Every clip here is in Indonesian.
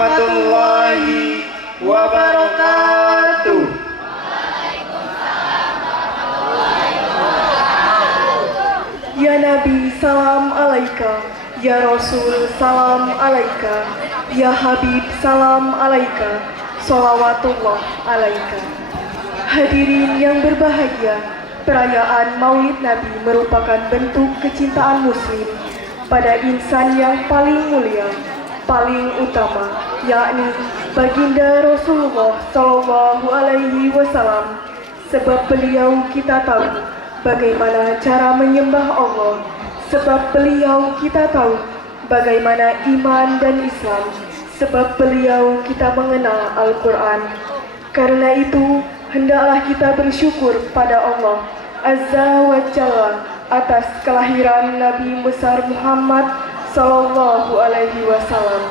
warahmatullahi wabarakatuh. Ya Nabi, salam alaika. Ya Rasul, salam alaika. Ya Habib, salam alaika. Sholawatullah alaika. Hadirin yang berbahagia, perayaan Maulid Nabi merupakan bentuk kecintaan Muslim pada insan yang paling mulia, paling utama, yakni baginda Rasulullah Shallallahu Alaihi Wasallam. Sebab beliau kita tahu bagaimana cara menyembah Allah, sebab beliau kita tahu bagaimana iman dan Islam, sebab beliau kita mengenal Al-Quran. Karena itu, hendaklah kita bersyukur pada Allah Azza wa Jalla atas kelahiran Nabi besar Muhammad Sallallahu Alaihi Wasallam.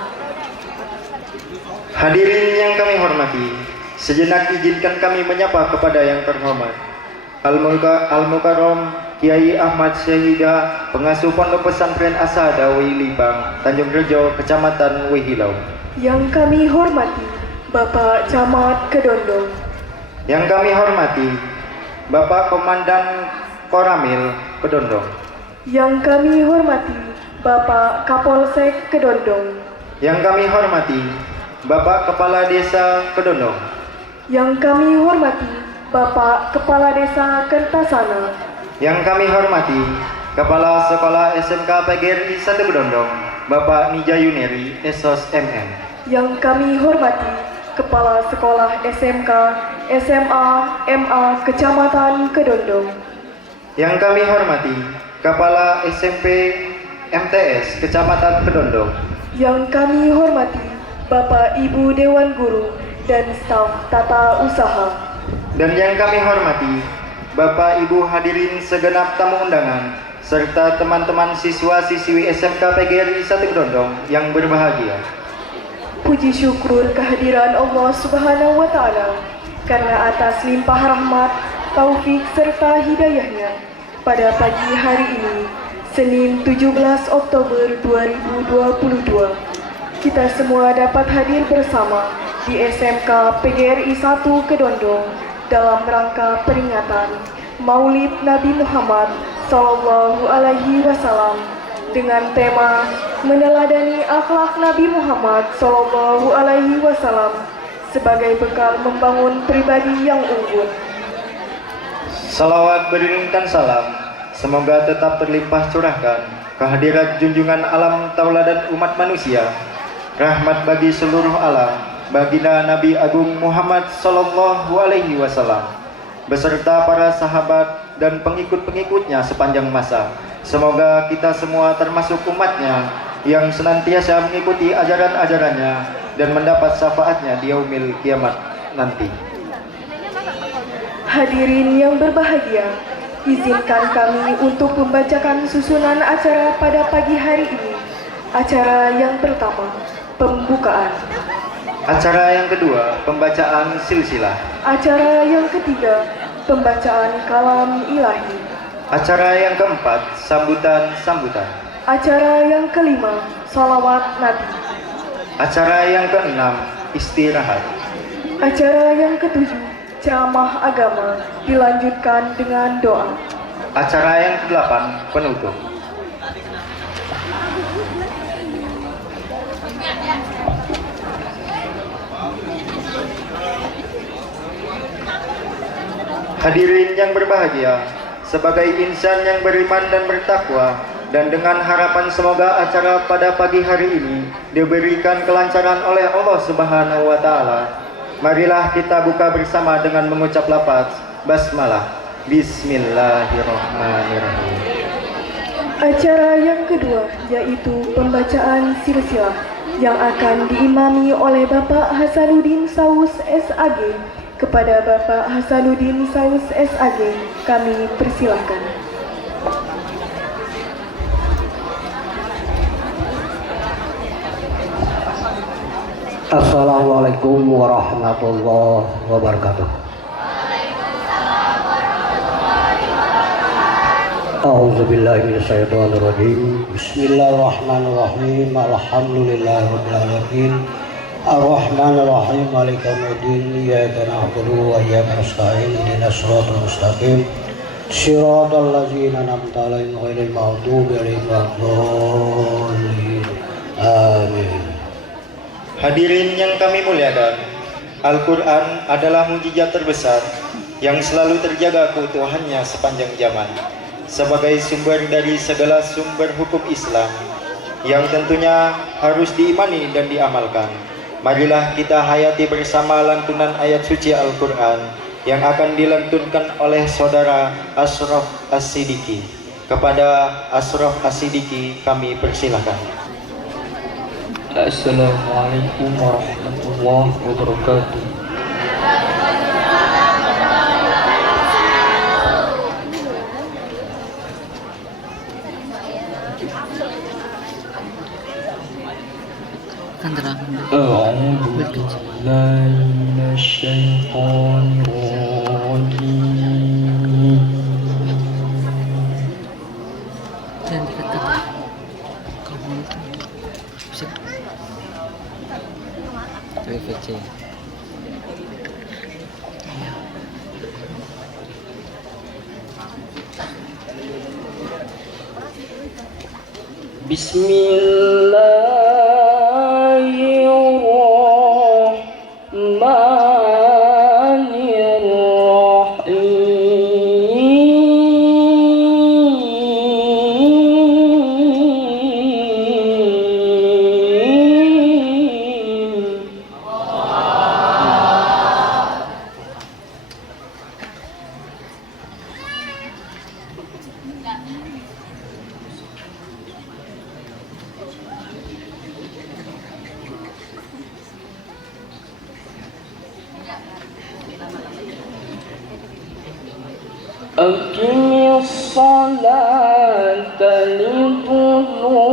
Hadirin yang kami hormati, sejenak izinkan kami menyapa kepada yang terhormat Al-Mukarram Kiai Ahmad Syahida, pengasuh Pondok Pesantren Asada Wihilibang, Tanjung Rejo, Kecamatan Wihilau. Yang kami hormati Bapak Camat Kedondong. Yang kami hormati Bapak Komandan Koramil Kedondong. Yang kami hormati Bapak Kapolsek Kedondong. Yang kami hormati Bapak Kepala Desa Kedondong. Yang kami hormati Bapak Kepala Desa Kertasana. Yang kami hormati Kepala Sekolah SMK PGRI 1 Kedondong, Bapak Nija Yuneri, Esos MM. Yang kami hormati Kepala Sekolah SMK, SMA, MA Kecamatan Kedondong. Yang kami hormati Kepala SMP MTS Kecamatan Kedondong. Yang kami hormati Bapak Ibu Dewan Guru dan staf tata usaha. Dan yang kami hormati Bapak Ibu hadirin segenap tamu undangan serta teman-teman siswa-siswi SMK PGRI 1 Kedondong yang berbahagia. Puji syukur kehadiran Allah Subhanahu wa Ta'ala karena atas limpah rahmat, taufik serta hidayahnya pada pagi hari ini, Senin 17 Oktober 2022, kita semua dapat hadir bersama di SMK PGRI 1 Kedondong dalam rangka peringatan Maulid Nabi Muhammad Sallallahu Alaihi Wasallam dengan tema meneladani akhlak Nabi Muhammad Sallallahu Alaihi Wasallam sebagai bekal membangun pribadi yang unggul. Salawat beriringkan salam, semoga tetap terlimpah curahkan kehadirat junjungan alam tauladan umat manusia, rahmat bagi seluruh alam, baginda Nabi Agung Muhammad Sallallahu Alaihi Wasallam, beserta para sahabat dan pengikut-pengikutnya sepanjang masa. Semoga kita semua termasuk umatnya yang senantiasa mengikuti ajaran-ajarannya dan mendapat syafaatnya di yaumil kiamat nanti. Hadirin yang berbahagia, izinkan kami untuk membacakan susunan acara pada pagi hari ini. Acara yang pertama, pembukaan. Acara yang kedua, pembacaan silsilah. Acara yang ketiga, pembacaan kalam ilahi. Acara yang keempat, sambutan-sambutan. Acara yang kelima, salawat Nabi. Acara yang keenam, istirahat. Acara yang ketujuh, ceramah agama, dilanjutkan dengan doa. Acara yang kedelapan, penutup. Hadirin yang berbahagia, sebagai insan yang beriman dan bertakwa, dan dengan harapan semoga acara pada pagi hari ini diberikan kelancaran oleh Allah Subhanahu wa Ta'ala, marilah kita buka bersama dengan mengucap lafaz basmalah. Bismillahirrahmanirrahim. Acara yang kedua yaitu pembacaan silsilah yang akan diimami oleh Bapak Hasanuddin Saus SAG. Kepada Bapak Hasanuddin Saus SAG, kami persilahkan. Assalamualaikum warahmatullahi wabarakatuh. A'udzubillahi minasyaitonirrajim. Bismillahirrahmanirrahim. Alhamdulillahirabbil alamin. Ar-Rahmanir-Rahim Maliki yaumiddin Iyyaka na'budu wa iyyaka nasta'in Ihdinas siratal mustaqim Shiratal ladzina an'amta 'alaihim ghairil maghdubi 'alaihim waladdallin. Amin. Hadirin yang kami muliakan, Al-Quran adalah mukjizat terbesar yang selalu terjaga keutuhannya sepanjang zaman sebagai sumber dari segala sumber hukum Islam yang tentunya harus diimani dan diamalkan. Marilah kita hayati bersama lantunan ayat suci Al-Quran yang akan dilantunkan oleh saudara Ashraf As-Siddiqi. Kepada Ashraf As-Siddiqi kami persilakan. Assalamualaikum warahmatullahi wabarakatuh. A'udzu billahi minasyaitonir rajim. Dan dikatakan kamu bisa VVC. Aqimis salata liduluki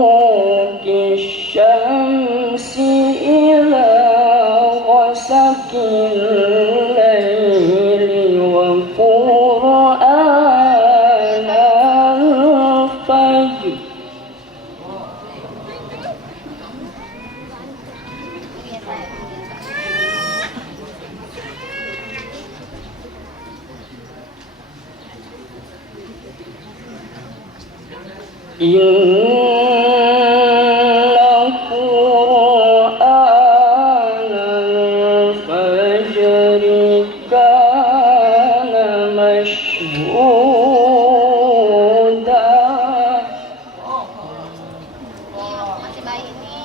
syamsi ila ghasaqil laili wa qur'an al-fajr. Inna Qur'an al-fajri kana mashhuda. Masih bayi nih.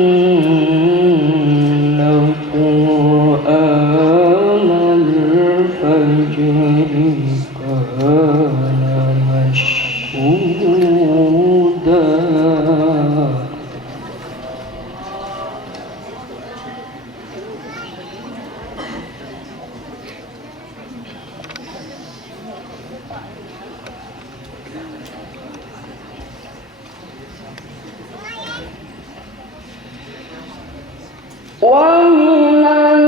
Inna Qur'an al-fajri kana mashhuda. Wa minan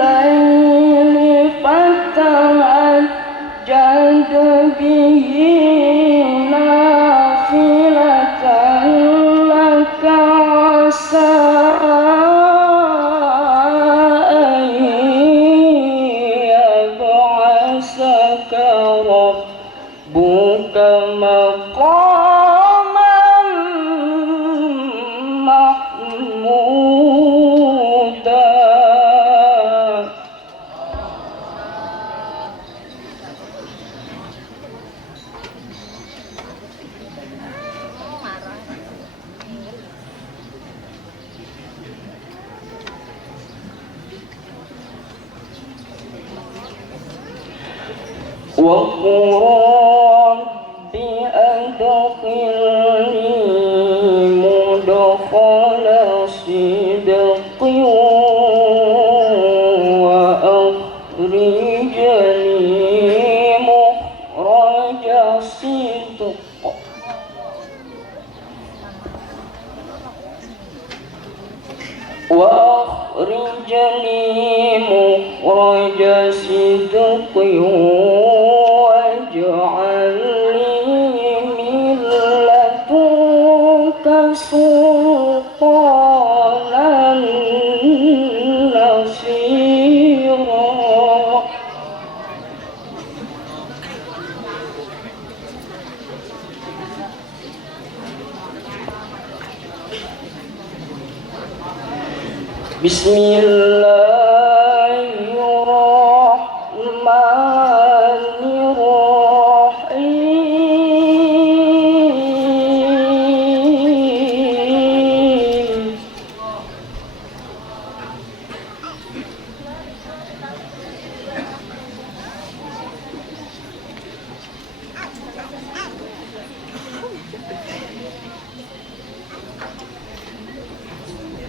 laili fatahajjad bihi nafilatan laka asa an yab'asaka rabbuka maqaman mahmuda. Wa rabbi adkhilni mudkhala sidqin wa akhrijni mukhraja sidq. وأخرجني مخرج صدق واجعل لي من لدنك سلطانا نصيرا بسم الله الرحمن الرحيم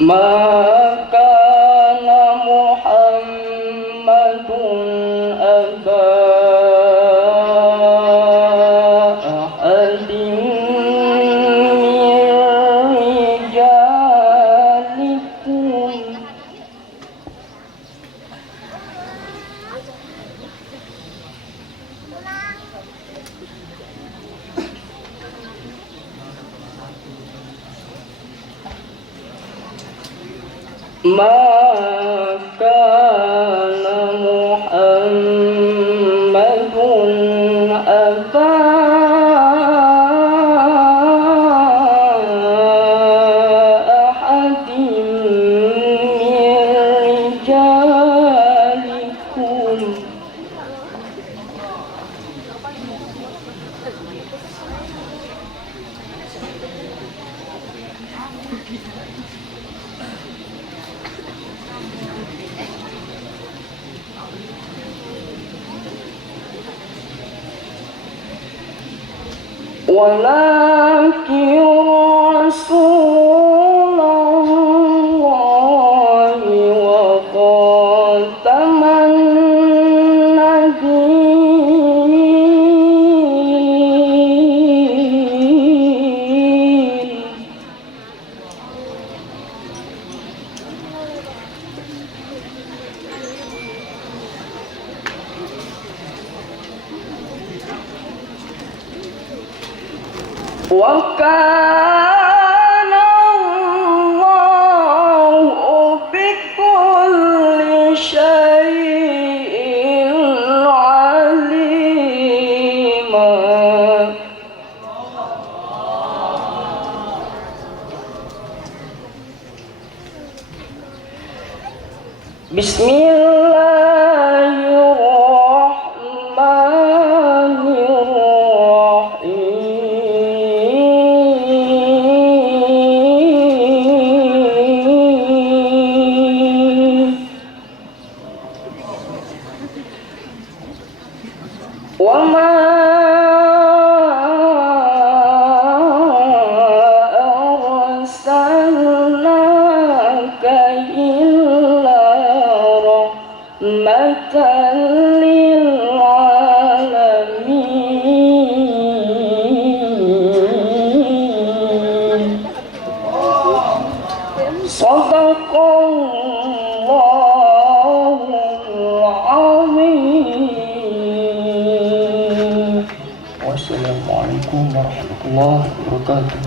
ما كان محمد أبا أحد من رجالكم ما كان محمد أبا أحد من رجالكم ولكن رسول الله وخاتم النبيين وكان الله بكل شيء عليما بسم الله الرحمن الرحيم وما أرسلناك إلا رحمة للعالمين صدق الله العظيم والسلام عليكم ورحمة الله وبركاته.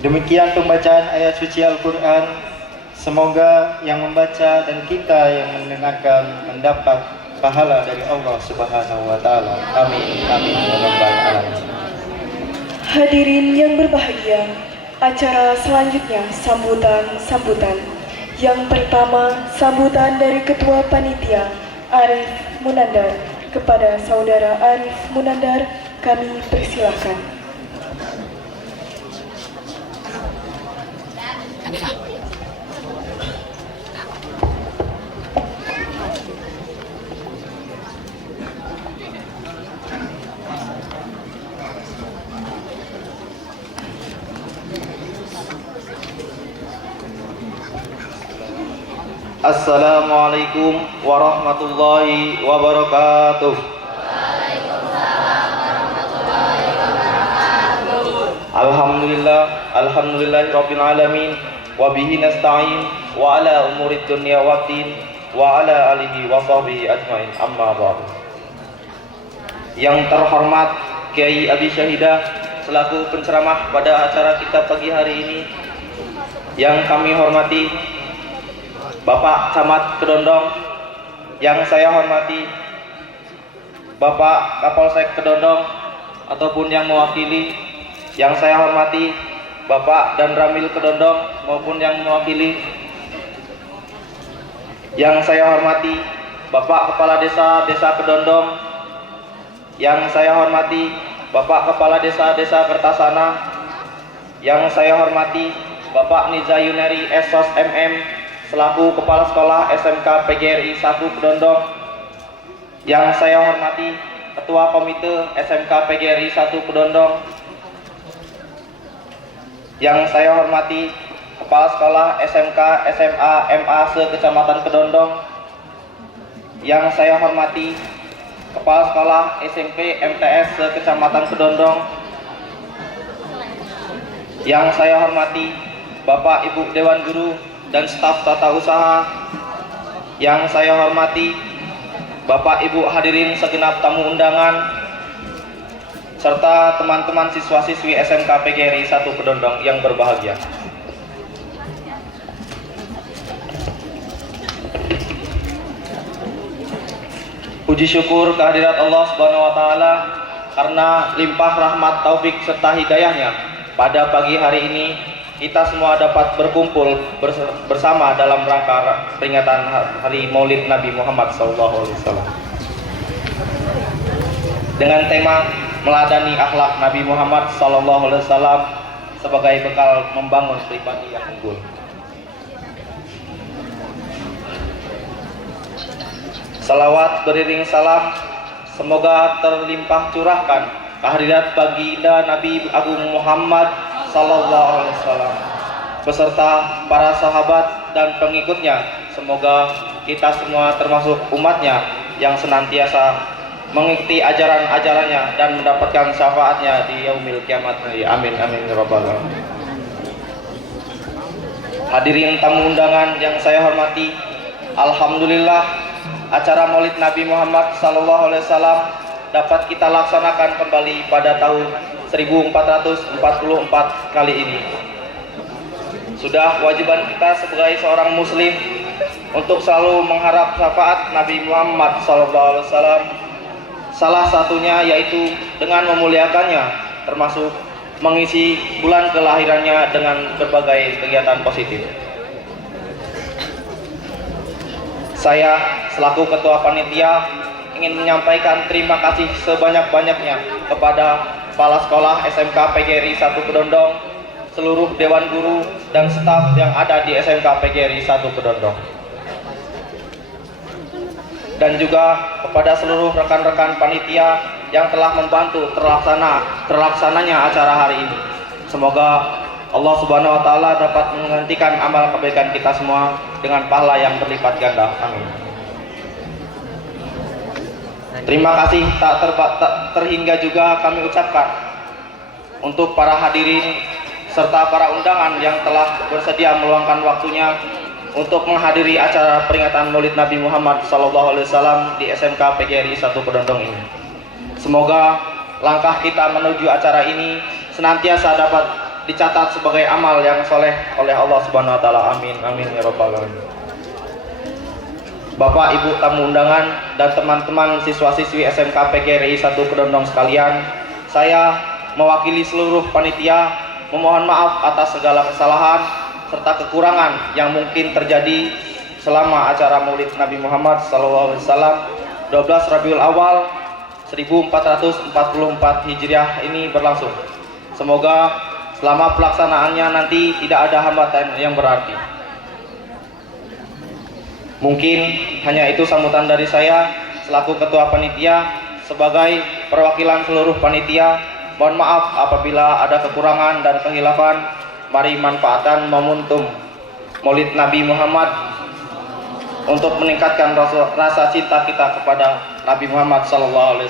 Demikian pembacaan ayat suci Al-Quran. Semoga yang membaca dan kita yang mendengarkan mendapat pahala dari Allah Subhanahu wa Ta'ala. Amin. Amin ya Rabbal Alamin. Hadirin yang berbahagia, acara selanjutnya sambutan. Yang pertama, sambutan dari Ketua Panitia Arif Munandar. Kepada Saudara Arif Munandar, kami persilahkan. Assalamualaikum warahmatullahi wabarakatuh. Alhamdulillahirabbil alamin wa bihi nasta'in wa ala umurid dunya waddin wa ala alihi wa sahbihi ajmain, amma ba'du. Yang terhormat Kiai Abi Syahidah selaku penceramah pada acara kita pagi hari ini, yang kami hormati Bapak Camat Kedondong, yang saya hormati Bapak Kapolsek Kedondong ataupun yang mewakili, yang saya hormati Bapak dan Ramil Kedondong maupun yang mewakili, yang saya hormati Bapak Kepala Desa Kedondong, yang saya hormati Bapak Kepala Desa Kertasana, yang saya hormati Bapak Niza Yuneri Esos MM selaku Kepala Sekolah SMK PGRI 1 Kedondong, yang saya hormati Ketua Komite SMK PGRI 1 Kedondong, yang saya hormati Kepala Sekolah SMK SMA MA se-Kecamatan Kedondong, yang saya hormati Kepala Sekolah SMP MTS se-Kecamatan Kedondong, yang saya hormati Bapak Ibu Dewan Guru dan staf tata usaha, yang saya hormati Bapak Ibu hadirin segenap tamu undangan, serta teman-teman siswa-siswi SMK PGRI 1 Kedondong yang berbahagia. Puji syukur kehadirat Allah Subhanahu wa taala karena limpah rahmat, taufik serta hidayahnya pada pagi hari ini kita semua dapat berkumpul bersama dalam rangka peringatan Hari Maulid Nabi Muhammad SAW dengan tema meladani akhlak Nabi Muhammad SAW sebagai bekal membangun pribadi yang unggul. Salawat beriring salam semoga terlimpah curahkan kehadirat baginda Nabi Agung Muhammad SAW beserta para sahabat dan pengikutnya. Semoga kita semua termasuk umatnya yang senantiasa mengikuti ajaran-ajarannya dan mendapatkan syafaatnya di yaumil kiamat. Amin amin ya rabbal alamin. Hadirin tamu undangan yang saya hormati, alhamdulillah acara Maulid Nabi Muhammad SAW dapat kita laksanakan kembali pada tahun 1444 kali ini. Sudah kewajiban kita sebagai seorang muslim untuk selalu mengharap syafaat Nabi Muhammad SAW. Salah satunya yaitu dengan memuliakannya, termasuk mengisi bulan kelahirannya dengan berbagai kegiatan positif. Saya selaku ketua panitia ingin menyampaikan terima kasih sebanyak-banyaknya kepada Kepala Sekolah SMK PGRI 1 Kedondong, seluruh Dewan Guru dan staf yang ada di SMK PGRI 1 Kedondong, dan juga kepada seluruh rekan-rekan panitia yang telah membantu terlaksananya acara hari ini. Semoga Allah Subhanahu wa taala dapat menghentikan amal kebaikan kita semua dengan pahala yang berlipat ganda. Amin. Terima kasih tak terhingga juga kami ucapkan untuk para hadirin serta para undangan yang telah bersedia meluangkan waktunya untuk menghadiri acara peringatan Maulid Nabi Muhammad SAW di SMK PGRI 1 Kedondong ini. Semoga langkah kita menuju acara ini senantiasa dapat dicatat sebagai amal yang soleh oleh Allah Subhanahu wa taala. Amin amin ya rabbal alamin. Bapak Ibu tamu undangan dan teman-teman siswa-siswi SMK PGRI 1 Kedondong sekalian, saya mewakili seluruh panitia memohon maaf atas segala kesalahan serta kekurangan yang mungkin terjadi selama acara Maulid Nabi Muhammad SAW 12 Rabiul Awal 1444 Hijriah ini berlangsung. Semoga selama pelaksanaannya nanti tidak ada hambatan yang berarti. Mungkin hanya itu sambutan dari saya selaku ketua panitia. Sebagai perwakilan seluruh panitia, mohon maaf apabila ada kekurangan dan kehilafan. Mari manfaatkan momentum Maulid Nabi Muhammad untuk meningkatkan rasa cinta kita kepada Nabi Muhammad SAW.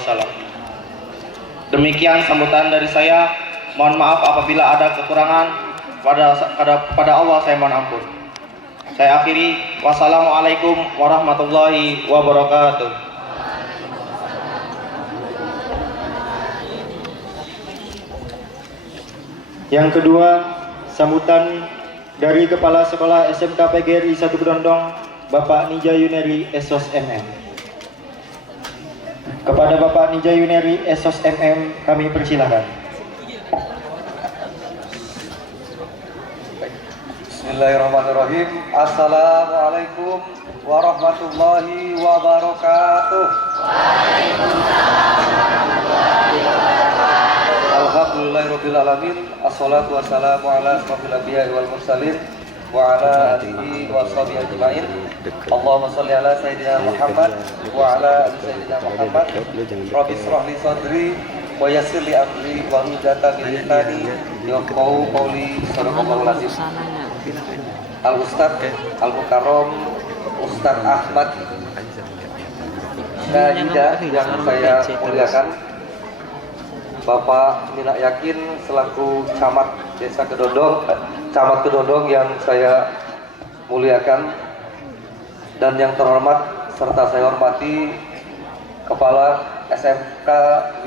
Demikian sambutan dari saya. Mohon maaf apabila ada kekurangan, pada Allah saya mohon ampun. Saya akhiri, wassalamualaikum warahmatullahi wabarakatuh. Yang kedua, sambutan dari Kepala Sekolah SMK PGRI 1 Kedondong, Bapak Nija Yuneri Esos MM. Kepada Bapak Nija Yuneri Esos MM kami persilakan. Bismillahirrahmanirrahim. Assalamualaikum warahmatullahi wabarakatuh. Alhamdulillahirabbil alamin. Assalatu wassalamu ala asrofil anbiya'i wal mursalin wa ala alihi wa sahbihi ajma'in. Allahumma shalli ala sayyidina Muhammad wa ala ali sayyidina Muhammad. Rabbi shrah li sadri wa yassir li amri wa hludatan min lisani yafqahu qawli. Shadaqallahul azim. Al-Ustaz Al-Mukarram Ustaz Ahmad Syahida yang saya muliakan, Bapak Minak Yakin selaku Camat Desa Kedondong, Camat Kedondong yang saya muliakan, dan yang terhormat serta saya hormati Kepala SMK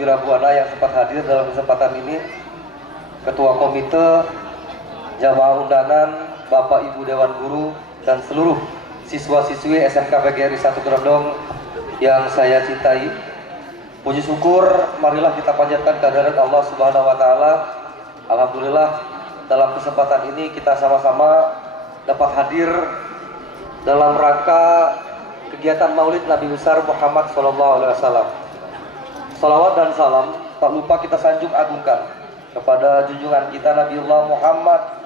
Wirabuana yang sempat hadir dalam kesempatan ini, Ketua Komite, Jamaah Undangan, Bapak Ibu Dewan Guru, dan seluruh siswa-siswi SMK PGRI 1 Kedondong yang saya cintai. Puji syukur marilah kita panjatkan kehadirat Allah Subhanahu wa taala. Alhamdulillah dalam kesempatan ini kita sama-sama dapat hadir dalam rangka kegiatan Maulid Nabi besar Muhammad SAW. Salawat dan salam tak lupa kita sanjung agungkan kepada junjungan kita Nabiullah Muhammad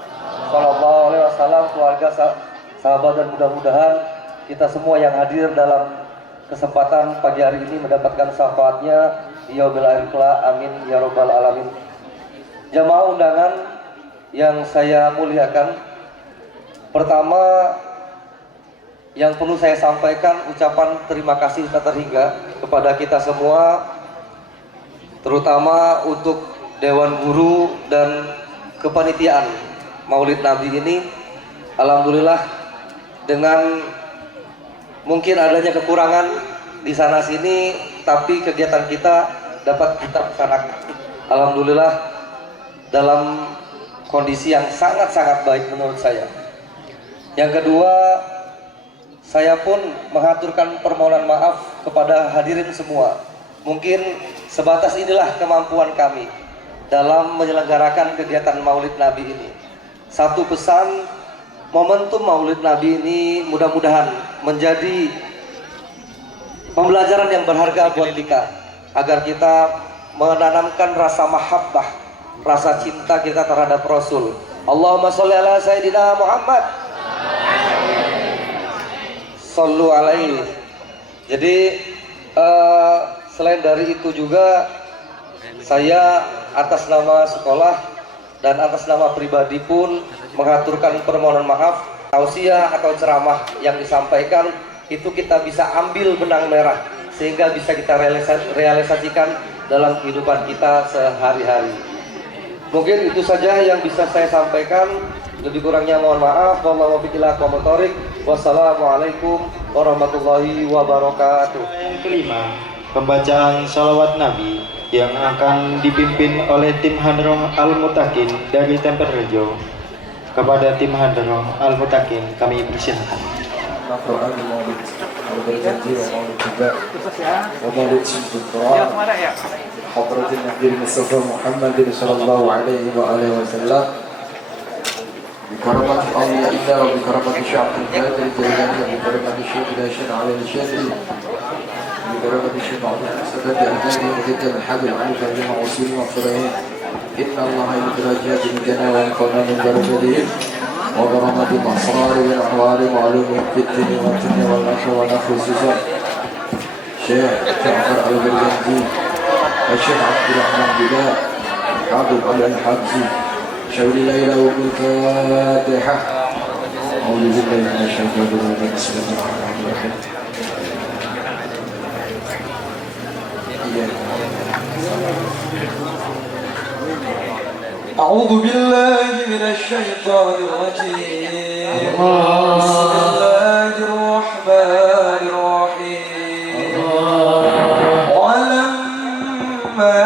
SAW, keluarga, sahabat, dan mudah-mudahan kita semua yang hadir dalam kesempatan pagi hari ini mendapatkan syafaatnya di yaumil akhir kelak. Amin ya robbal alamin. Jamaah undangan yang saya muliakan, pertama yang perlu saya sampaikan ucapan terima kasih tak terhingga kepada kita semua, terutama untuk Dewan Guru dan kepanitiaan Maulid Nabi ini. Alhamdulillah dengan mungkin adanya kekurangan di sana sini, tapi kegiatan kita dapat kita laksanakan. Alhamdulillah dalam kondisi yang sangat-sangat baik menurut saya. Yang kedua, saya pun mengaturkan permohonan maaf kepada hadirin semua. Mungkin sebatas inilah kemampuan kami dalam menyelenggarakan kegiatan Maulid Nabi ini. Satu pesan, momentum Maulid Nabi ini mudah-mudahan menjadi pembelajaran yang berharga buat kita, agar kita menanamkan rasa mahabbah, rasa cinta kita terhadap Rasul. Allahumma sholli ala sayyidina Muhammad. Sallu alaihi. Jadi selain dari itu juga saya atas nama sekolah dan atas nama pribadi pun mengaturkan permohonan maaf. Tausiah atau ceramah yang disampaikan itu kita bisa ambil benang merah sehingga bisa kita realisasikan dalam kehidupan kita sehari-hari. Mungkin itu saja yang bisa saya sampaikan. Lebih kurangnya mohon maaf. Wallahu billahi wa taufiq. Wassalamualaikum warahmatullahi wabarakatuh. Yang kelima, pembacaan salawat Nabi yang akan dipimpin oleh tim Hadroh Al-Mutakin dari Temperrejo. Kepada tim Hadroh Al-Mutakin kami persilakan. Al-Quran Maulid Al-Berjanji wa Maulid juga wa Maulid Syamsul Quran Hadratin Nabi Mustafa Muhammad sallallahu alaihi wa alihi wasallam بكرامة أولياء الله وبكرامة الشعب القادر الجيلاني وبكرامة الشيخ الهاشم علي الشافعي بكرامة الشيخ عبد السداد الأهداني وذكر الحاج العلي فهد المعوصين والصالحين إن الله يدرجات من جنة وينقلنا من درجاتهم وبرمة الأسرار والأنوار وعلومهم في الدنيا والدنيا والآخرة ونفر السجن شيخ جعفر البرجندي الشيخ عبد الرحمن بلال عبد العلي الحافظي شاول الليلة والفاتحة أعوذ بالله من الشيطان الرجيم بسم الله الرحمن الرحيم أعوذ بالله من الشيطان الرجيم بسم الله الرحمن الرحيم ولما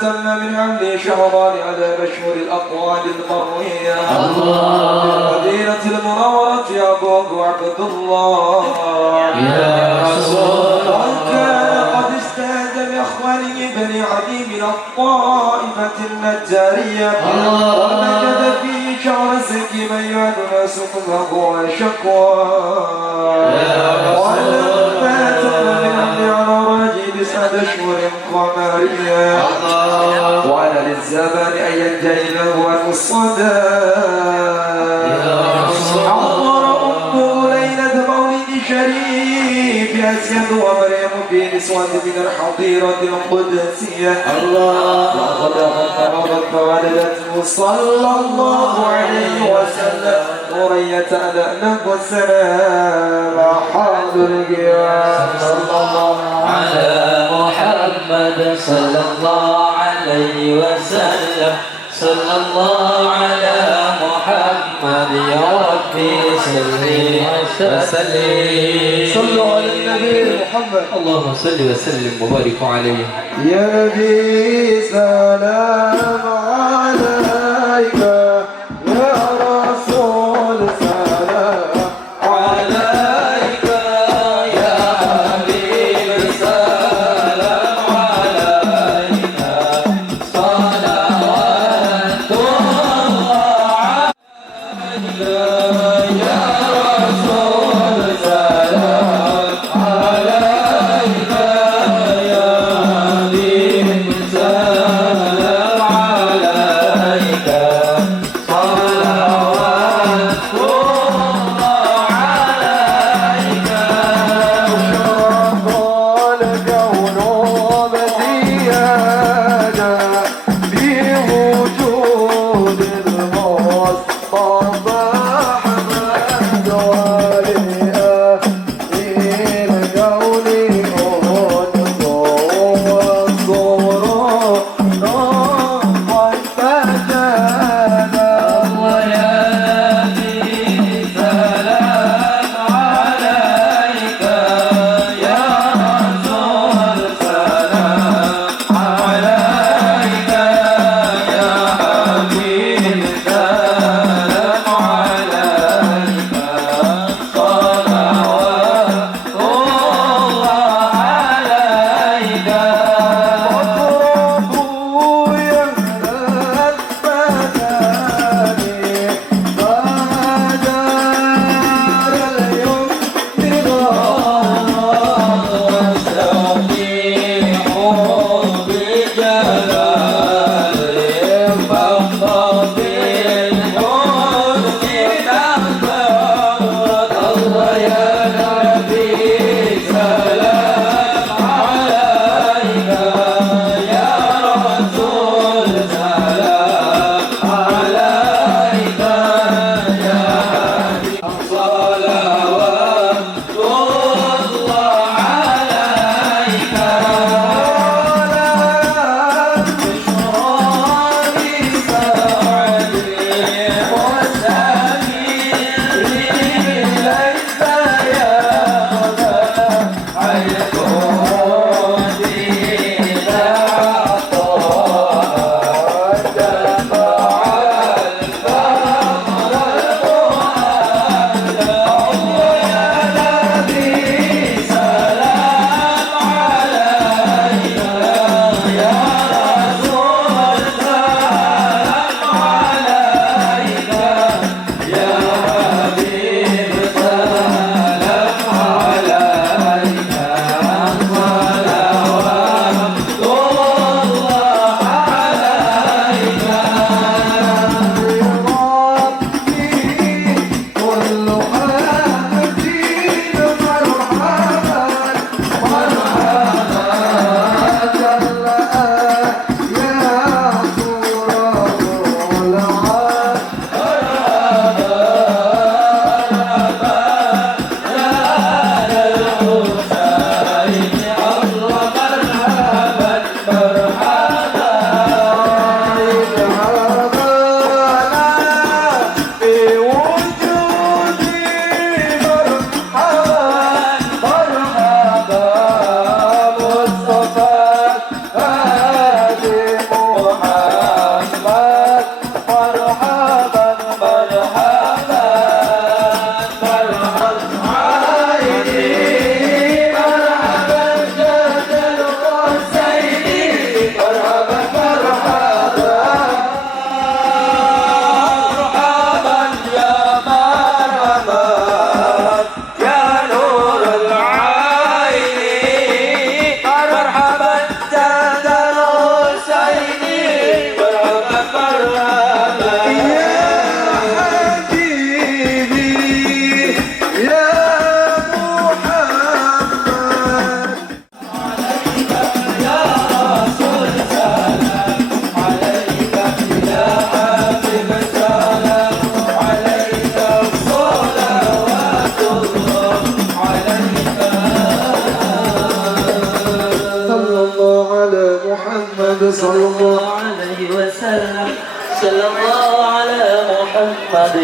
تم من حمل شهران على مشهور الأقوال المروية المدينة المنورة يعقوب عبد الله وكان قد استهد بأخوانه بني عدي من الطائفة النجارية ووجد فيه شعر سكيما يعنى سقمه وشكوى ولما تم من أمر على راجي 9 أشهر قمرية وعلى للزمان أن ينتهي عن الصدى حضر أمه ليلة مولد شريف أسيد ومريم في نسوة من الحظيرة القدسية لقد أخبرت فولدته صلى الله عليه وسلم ورية أدأنا والسلام حاضر القيام صلى الله على محمد صلى الله عليه وسلم صلى الله على محمد يا ربي صل وسلم صلوا على النبي محمد اللهم صل وسلم وبارك عليه يا نبي سلام عليك يا رسول سلام عليك يا حبيب سلام عليك صلوات الله عليك يا رسول سلام عليك يا حبيب سلام عليك صلوات الله عليك شرف الكون بزيادة بوجود المصطفى أحمد وليئة من الكون أنصر والصورة نصفا فجانا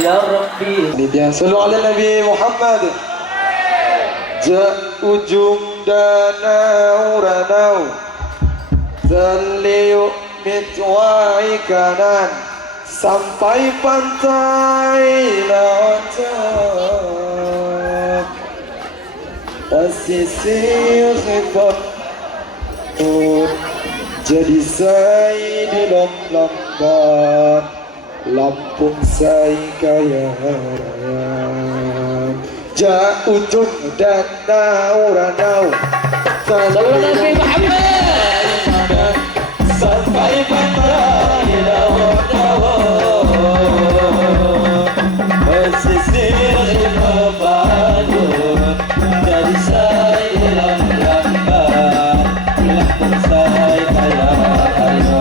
يا ربي صلوا على النبي محمد. ujung danau ranau terliuk mitwai kanan sampai pantai lautan pesisir khifat jadi saya di lambat Lampung saya kaya raya. Ujung danau ranau Nabi Muhammad sampai pantai laut pesisir Badut jadi saya lambat Lampung saya kaya raya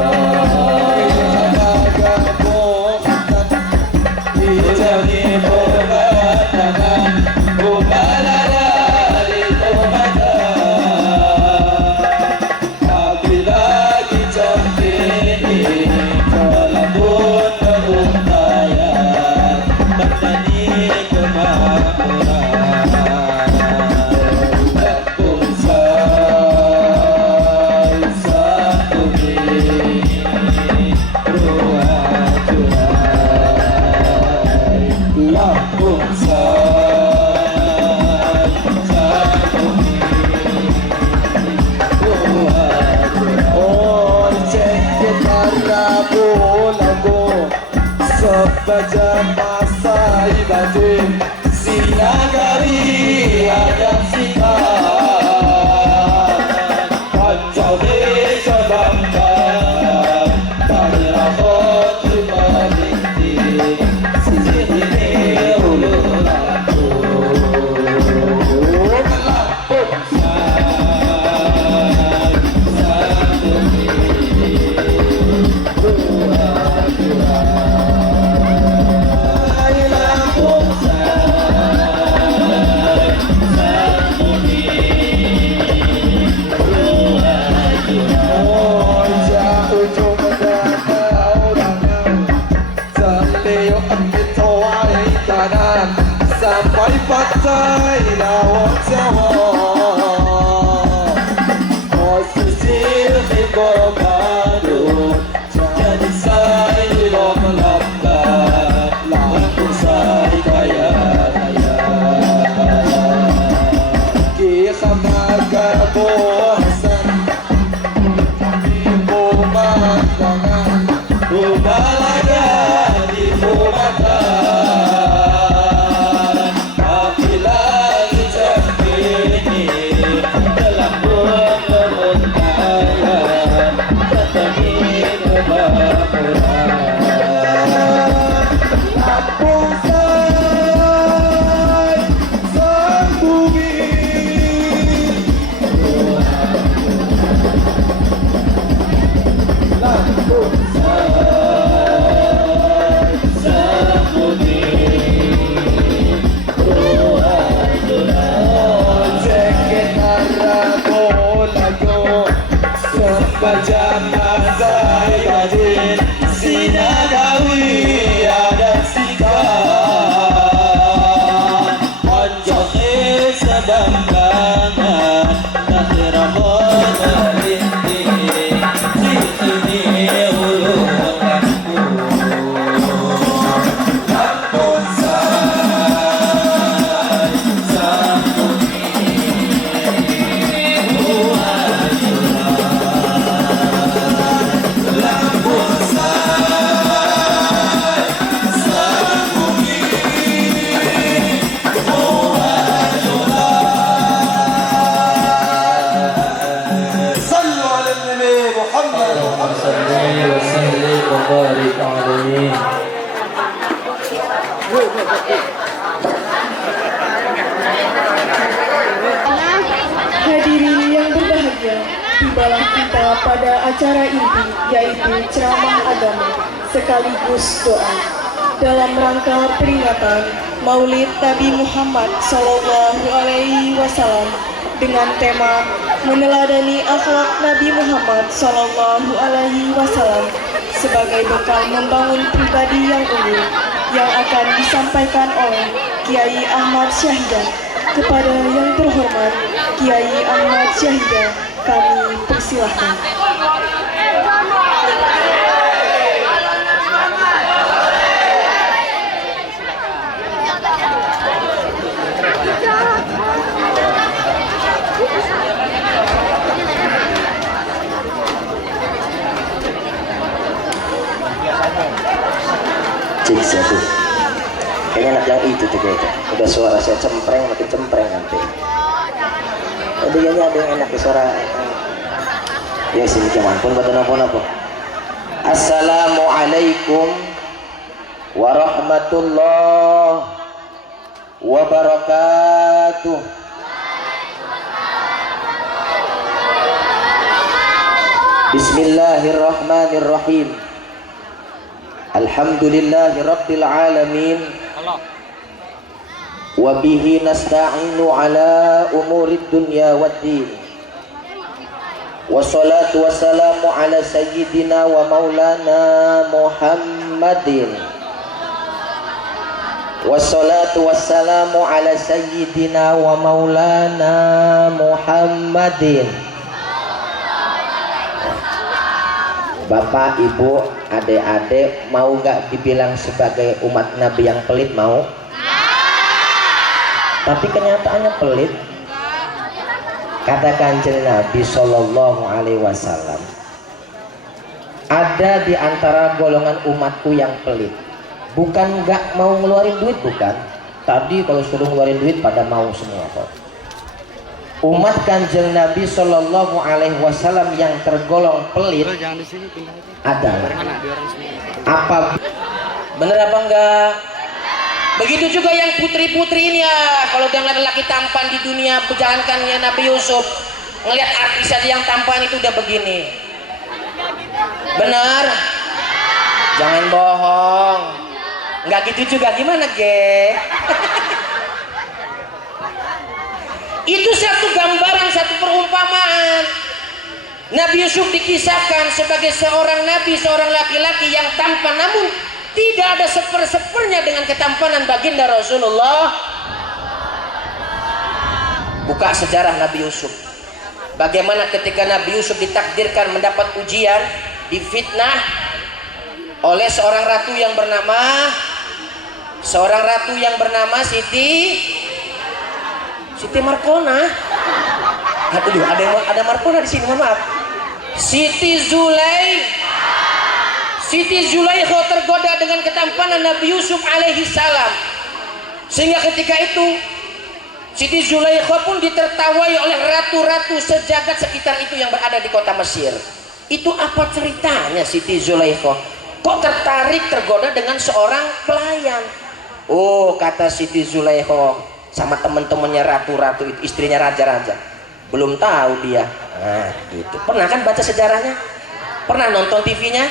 jadi pemandangan baca masa ibadah sinagari ada sikap pancau desa bangga kami rapot cuma bintik sisi ini ulu sampai pantai laut Jawa pesisir di Badut jadi saya lambat Lampung saya kaya raya kita makan bosan di pemandangan balaga di pemandangan baca masa ibadah sinagawi ada sikap pancau desa banggangan akhir menerintih sini ulu Lampung Hadirin yang berbahagia, tibalah kita pada acara inti, yaitu ceramah agama sekaligus doa dalam rangka peringatan Maulid Nabi Muhammad SAW dengan tema meneladani akhlak Nabi Muhammad SAW sebagai bekal membangun pribadi yang unggul yang akan disampaikan oleh Kiai Ahmad Syahidah. Kepada yang terhormat Kiai Ahmad Syahidah, kami persilahkan. Cik satu, kayaknya anak yang itu tuh kayaknya. Udah suara saya cempreng, makin cempreng nanti. Tapi kayaknya ada yang enak ya suara. Ya sini cuman pun buat apa-apa. Assalamualaikum warahmatullahi wabarakatuh. Bismillahirrahmanirrahim. Alhamdulillahi rabbil alamin. Wa bihi nasta'inu ala umurid dunya waddin. Wassalatu wassalamu ala sayyidina wa maulana Muhammadin. Wassalatu wassalamu ala sayyidina wa maulana Muhammadin. Bapak, Ibu, adik-adik, mau gak dibilang sebagai umat Nabi yang pelit? Mau? Tapi kenyataannya pelit. Kata Kanjeng Nabi Sallallahu Alaihi Wasallam, ada di antara golongan umatku yang pelit. Bukan gak mau ngeluarin duit, bukan. Tadi kalau suruh ngeluarin duit pada mau semua kok. Umat Kanjeng Nabi Sallallahu Alaihi Wasallam yang tergolong pelit adalah apa? Bener apa enggak? Begitu juga yang putri-putri ini ya. Kalau udah ngeliat laki tampan di dunia, jangankan Nabi Yusuf, ngelihat artis aja yang tampan itu udah begini. Bener? Jangan bohong. Nggak gitu juga, gimana ge? Itu satu gambaran, satu perumpamaan. Nabi Yusuf dikisahkan sebagai seorang nabi, seorang laki-laki yang tampan, namun tidak ada seper-sepernya dengan ketampanan baginda Rasulullah. Buka sejarah Nabi Yusuf. Bagaimana ketika Nabi Yusuf ditakdirkan mendapat ujian, difitnah oleh seorang ratu yang bernama Siti Markona. Aduh, ada Markona di sini, mohon maaf. Siti Zulaikha tergoda dengan ketampanan Nabi Yusuf alaihi salam, sehingga ketika itu Siti Zulaikha pun ditertawai oleh ratu-ratu sejagat sekitar itu yang berada di kota Mesir. Itu apa ceritanya Siti Zulaikha? Kok tergoda dengan seorang pelayan? Oh, kata Siti Zulaikha sama teman-temannya ratu-ratu itu, istrinya raja-raja. Belum tahu dia. Nah, gitu. Pernah kan baca sejarahnya? Pernah nonton TV-nya?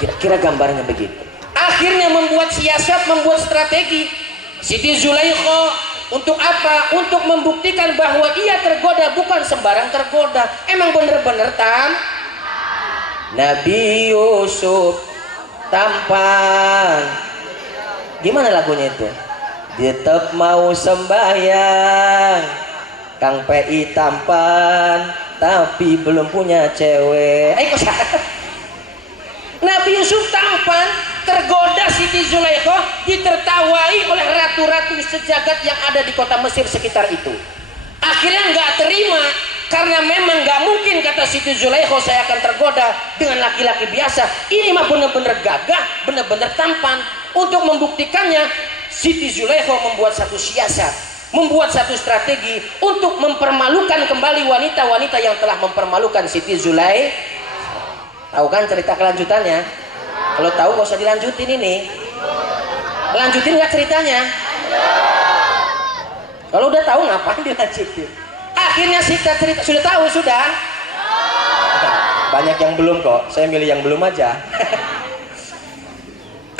Kira-kira gambarnya begitu. Akhirnya membuat siasat, membuat strategi. Siti Zulaikha untuk apa? Untuk membuktikan bahwa ia tergoda, bukan sembarang tergoda. Emang bener-bener Nabi Yusuf tampan. Gimana lagunya itu? Tetap mau sembahyang, Kang PI tampan, tapi belum punya cewek. Ayo Nabi Yusuf tampan, tergoda Siti Zulaikha, ditertawai oleh ratu-ratu sejagat yang ada di kota Mesir sekitar itu. Akhirnya nggak terima, karena memang nggak mungkin, kata Siti Zulaikha, saya akan tergoda dengan laki-laki biasa. Ini mah benar-benar gagah, benar-benar tampan. Untuk membuktikannya, Siti Zulaikha membuat satu siasat, membuat satu strategi untuk mempermalukan kembali wanita-wanita yang telah mempermalukan Siti Zulaikha. Tahu kan cerita kelanjutannya? Kalau tahu gak usah dilanjutin ini. Lanjutin nggak ceritanya? Kalau udah tahu ngapain dilanjutin? Akhirnya kita cerita, sudah tahu sudah? Banyak yang belum kok, saya milih yang belum aja.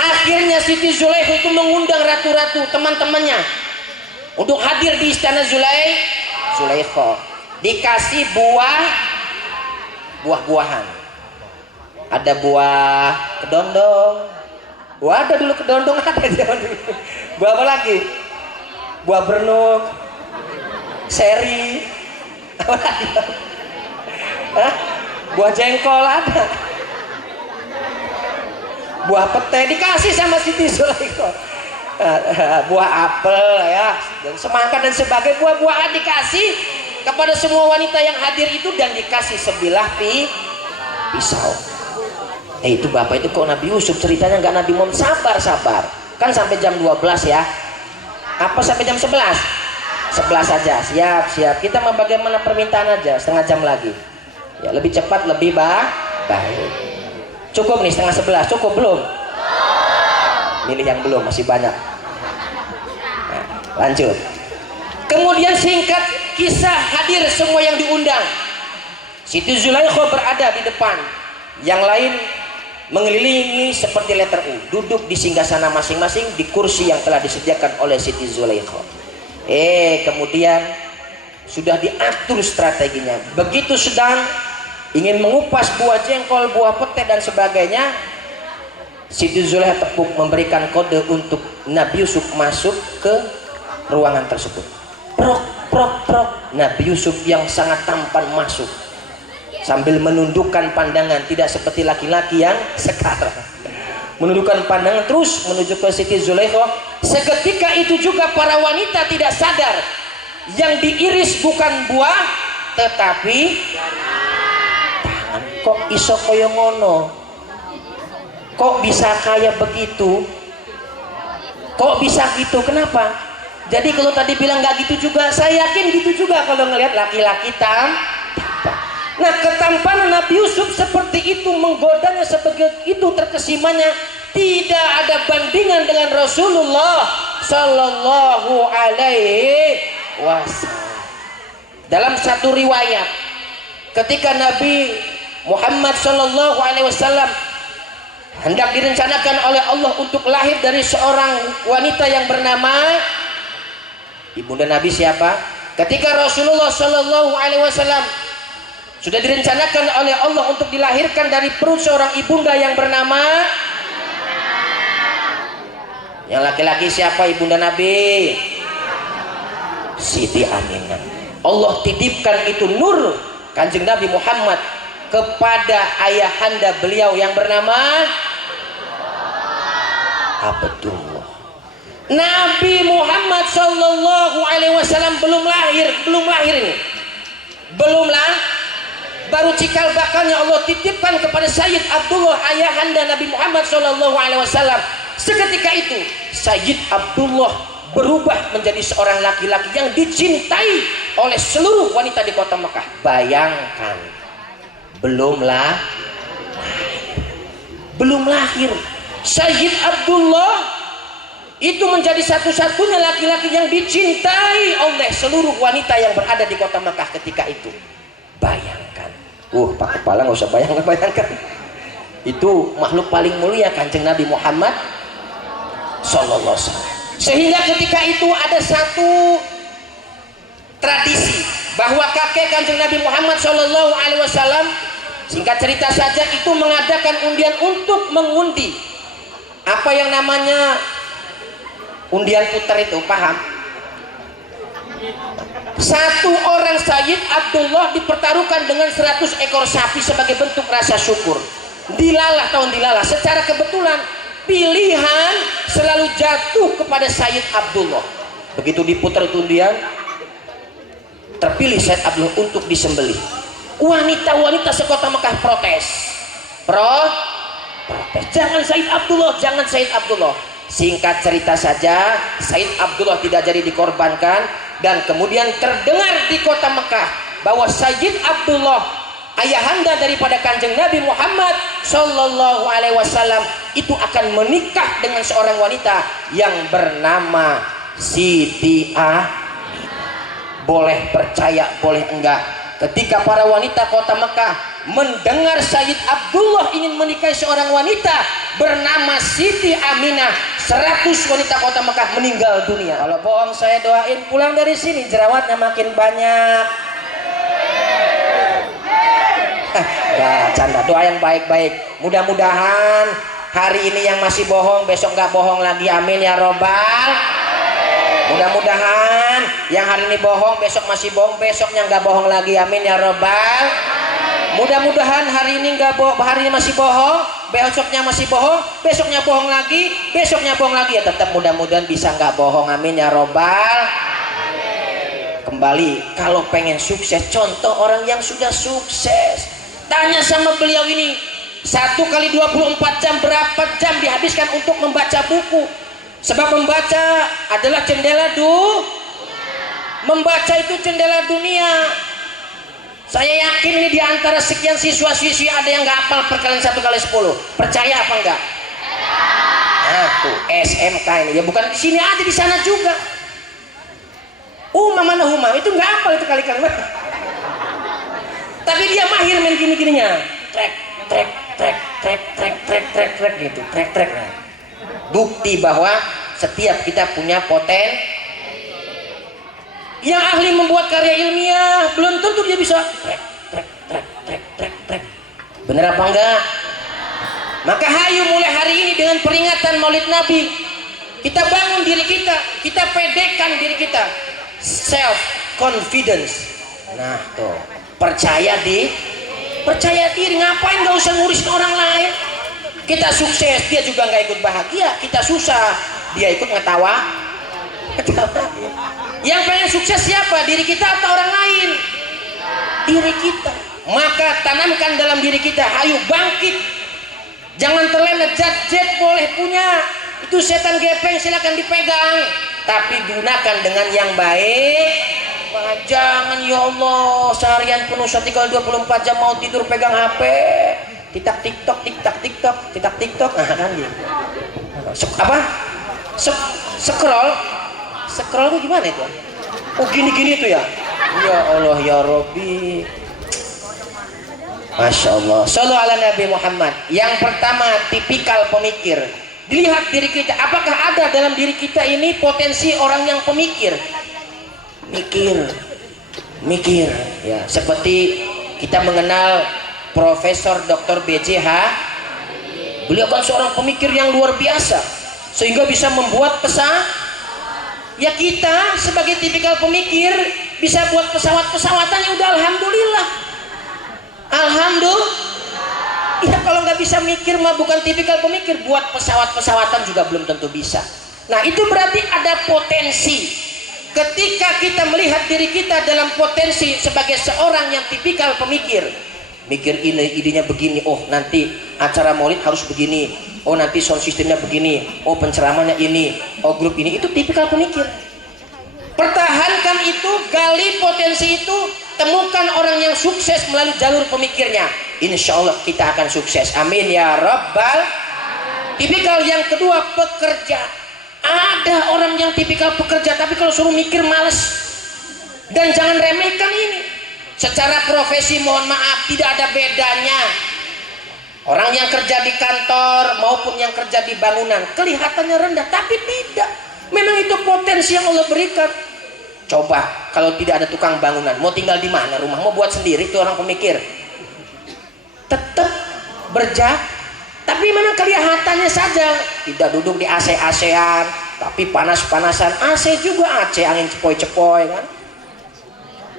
Akhirnya Siti Zulaikha itu mengundang ratu-ratu teman-temannya untuk hadir di istana Zulaikha. Dikasih buah-buahan. Ada buah kedondong, Wah, ada dulu kedondong ada zaman dulu. Buah apa lagi? Buah bernuk, seri, apa lagi? Hah? Buah jengkol ada. Buah pete dikasih sama Siti Zulaikha. Buah apel ya, dan semangka dan sebagainya, buah-buahan dikasih kepada semua wanita yang hadir itu, dan dikasih sebilah pisau. Itu bapak itu kok Nabi Yusuf ceritanya nggak Nabi Muhammad, sabar kan sampai jam 12 ya, apa sampai jam 11 aja, siap kita mau bagaimana permintaan aja, setengah jam lagi ya, lebih cepat lebih baik. Cukup nih setengah 11, cukup belum? Milih yang belum, masih banyak. Nah, lanjut. Kemudian singkat kisah, hadir semua yang diundang. Siti Zulaikha berada di depan, yang lain mengelilingi seperti letter U, duduk di singgasana masing-masing di kursi yang telah disediakan oleh Siti Zulaikha. Kemudian sudah diatur strateginya. Begitu sedang ingin mengupas buah jengkol, buah pete dan sebagainya, Siti Zulaikha tepuk memberikan kode untuk Nabi Yusuf masuk ke ruangan tersebut. Prok prok prok, Nabi Yusuf yang sangat tampan masuk sambil menundukkan pandangan, tidak seperti laki-laki yang sekarang. Menundukkan pandangan terus menuju ke Siti Zulaikha. Seketika itu juga para wanita tidak sadar yang diiris bukan buah tetapi tangan. Kok iso koyo ngono? Kok bisa kayak begitu? Kok bisa gitu? Kenapa? Jadi kalau tadi bilang nggak gitu juga, saya yakin gitu juga kalau ngelihat laki-laki tampan. Nah, ketampanan Nabi Yusuf seperti itu, menggodanya seperti itu, terkesimanya tidak ada bandingan dengan Rasulullah Sallallahu Alaihi Wasallam. Dalam satu riwayat, ketika Nabi Muhammad Sallallahu Alaihi Wasallam hendak direncanakan oleh Allah untuk lahir dari seorang wanita yang bernama ibunda Nabi siapa? Ketika Rasulullah Sallallahu Alaihi Wasallam sudah direncanakan oleh Allah untuk dilahirkan dari perut seorang ibunda yang bernama, yang laki-laki siapa ibunda Nabi? Siti Aminah. Allah titipkan itu nur Kanjeng Nabi Muhammad kepada ayahanda beliau yang bernama Abdullah. Nabi Muhammad Sallallahu Alaihi Wasallam belum lahir ini, baru cikal bakalnya Allah titipkan kepada Sayyid Abdullah, ayahanda Nabi Muhammad Sallallahu Alaihi Wasallam. Seketika itu Sayyid Abdullah berubah menjadi seorang laki-laki yang dicintai oleh seluruh wanita di kota Mekah. Bayangkan, belum lahir Sayyid Abdullah itu menjadi satu-satunya laki-laki yang dicintai oleh seluruh wanita yang berada di kota Mekah ketika itu. Bayangkan, Pak kepala nggak usah bayangkan. Itu makhluk paling mulia Kanjeng Nabi Muhammad Sallallahu Alaihi Wasallam. Sehingga ketika itu ada satu tradisi bahwa kakek Kanjeng Nabi Muhammad Sallallahu Alaihi Wasallam, singkat cerita saja, itu mengadakan undian untuk mengundi apa yang namanya undian putar itu, paham? Satu orang Sayyid Abdullah dipertaruhkan dengan 100 ekor sapi sebagai bentuk rasa syukur. Dilalah. Secara kebetulan pilihan selalu jatuh kepada Sayyid Abdullah. Begitu diputar undian, terpilih Sayyid Abdullah untuk disembelih. Wanita-wanita sekota Mekah protes. Jangan Sayyid Abdullah. Singkat cerita saja, Sayyid Abdullah tidak jadi dikorbankan, dan kemudian terdengar di kota Mekah bahwa Sayyid Abdullah, ayahanda daripada Kanjeng Nabi Muhammad Sallallahu Alaihi Wasallam, itu akan menikah dengan seorang wanita yang bernama Siti Aminah. Boleh percaya, boleh enggak, ketika para wanita kota Mekah mendengar Sayyid Abdullah ingin menikahi seorang wanita bernama Siti Aminah, 100 wanita kota Mekah meninggal dunia. Kalau bohong saya doain pulang dari sini jerawatnya makin banyak. Canda, doa yang baik-baik. Mudah-mudahan hari ini yang masih bohong besok nggak bohong lagi, amin ya robbal. Mudah-mudahan yang hari ini bohong besok masih bohong, besoknya nggak bohong lagi, amin ya robbal. Mudah-mudahan hari ini nggak bohong, hari ini masih bohong, besoknya masih bohong, besoknya bohong lagi, besoknya bohong lagi, ya tetap mudah-mudahan bisa nggak bohong, amin ya robbal. Kembali, kalau pengen sukses, contoh orang yang sudah sukses, tanya sama beliau ini, 1 kali 24 jam berapa jam dihabiskan untuk membaca buku? Sebab membaca adalah jendela membaca itu jendela dunia. Saya yakin ini diantara sekian siswa-siswi ada yang nggak hafal perkalian 1 kali 10. Percaya apa enggak? Nah tuh SMK ini, ya bukan di sini aja, di sana juga. Mana itu nggak hafal itu kali-kali. Tapi dia mahir main gini-gininya. Trek gitu, trek. Bukti bahwa setiap kita punya yang ahli membuat karya ilmiah belum tentu dia bisa trek. Bener apa enggak? Maka hayu mulai hari ini dengan peringatan Maulid Nabi, kita bangun diri kita pedekan diri kita, self confidence. Nah tuh, percaya diri, ngapain nggak usah ngurusin orang lain. Kita sukses, dia juga nggak ikut bahagia. Kita susah, dia ikut ngetawa. Yang pengen sukses siapa? Diri kita atau orang lain? Diri kita. Maka tanamkan dalam diri kita, ayo bangkit. Jangan terlena, jet boleh punya. Itu setan gepeng, silakan dipegang. Tapi gunakan dengan yang baik. Jangan ya Allah, seharian penuh 1 kali 24 jam mau tidur pegang HP. Tiktak TikTok, nah kan gitu. Scroll itu gimana itu? Oh gini itu ya. Ya Allah ya Robbi. Masya Allah. Sallu ala Nabi Muhammad. Yang pertama, tipikal pemikir. Dilihat diri kita, apakah ada dalam diri kita ini potensi orang yang pemikir? Mikir. Ya, seperti kita mengenal Profesor Dr. B.J.H. Beliau kan seorang pemikir yang luar biasa, sehingga bisa membuat ya kita sebagai tipikal pemikir bisa buat pesawat-pesawatan, ya udah alhamdulillah. Ya kalau nggak bisa mikir mah bukan tipikal pemikir, buat pesawat-pesawatan juga belum tentu bisa. Nah itu berarti ada potensi. Ketika kita melihat diri kita dalam potensi sebagai seorang yang tipikal pemikir, mikir ini idenya begini, oh nanti acara maulid harus begini, oh nanti sound systemnya begini, oh penceramahnya ini, oh grup ini, itu tipikal pemikir. Pertahankan itu, gali potensi itu, temukan orang yang sukses melalui jalur pemikirnya, insya Allah kita akan sukses, amin ya rabbal. Tipikal yang kedua, pekerja. Ada orang yang tipikal pekerja tapi kalau suruh mikir males. Dan jangan remehkan ini. Secara profesi mohon maaf tidak ada bedanya. Orang yang kerja di kantor maupun yang kerja di bangunan kelihatannya rendah, tapi tidak. Memang itu potensi yang Allah berikan. Coba kalau tidak ada tukang bangunan, mau tinggal di mana? Rumah mau buat sendiri itu orang pemikir. Tetap tapi mana kelihatannya saja tidak duduk di AC-AC-an, tapi panas-panasan AC juga AC, angin cepoi-cepoi kan.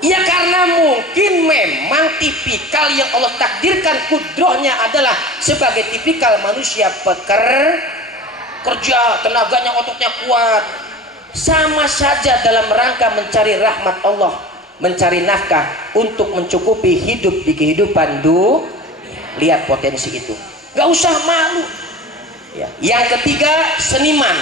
Ya karena mungkin memang tipikal yang Allah takdirkan kudrohnya adalah sebagai tipikal manusia kerja, tenaganya, ototnya kuat. Sama saja dalam rangka mencari rahmat Allah, mencari nafkah untuk mencukupi hidup di kehidupan lihat potensi itu, gak usah malu ya. Yang ketiga, seniman.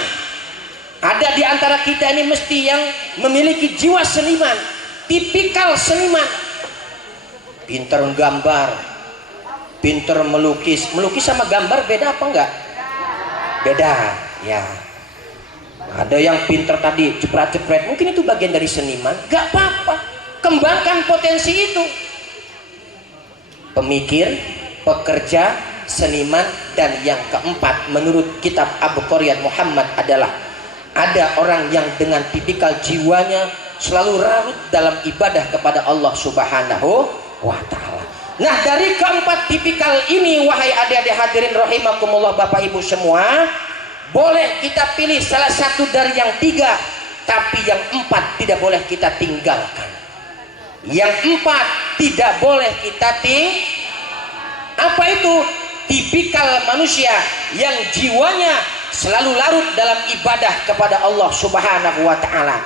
Ada di antara kita ini mesti yang memiliki jiwa seniman, tipikal seniman, pinter gambar, pinter melukis. Sama gambar beda apa enggak? Beda ya. Ada yang pinter tadi jepret-jepret, mungkin itu bagian dari seniman, gak apa-apa, kembangkan potensi itu. Pemikir, pekerja, seniman. Dan yang keempat menurut kitab Abu Qaryat Muhammad adalah ada orang yang dengan tipikal jiwanya selalu larut dalam ibadah kepada Allah Subhanahu wa Ta'ala. Nah, dari keempat tipikal ini, wahai adik-adik hadirin rahimakumullah, Bapak Ibu semua, boleh kita pilih salah satu dari yang tiga, tapi yang empat tidak boleh kita tinggalkan. Yang empat tidak boleh kita apa itu? Tipikal manusia yang jiwanya selalu larut dalam ibadah kepada Allah Subhanahu wa ta'ala.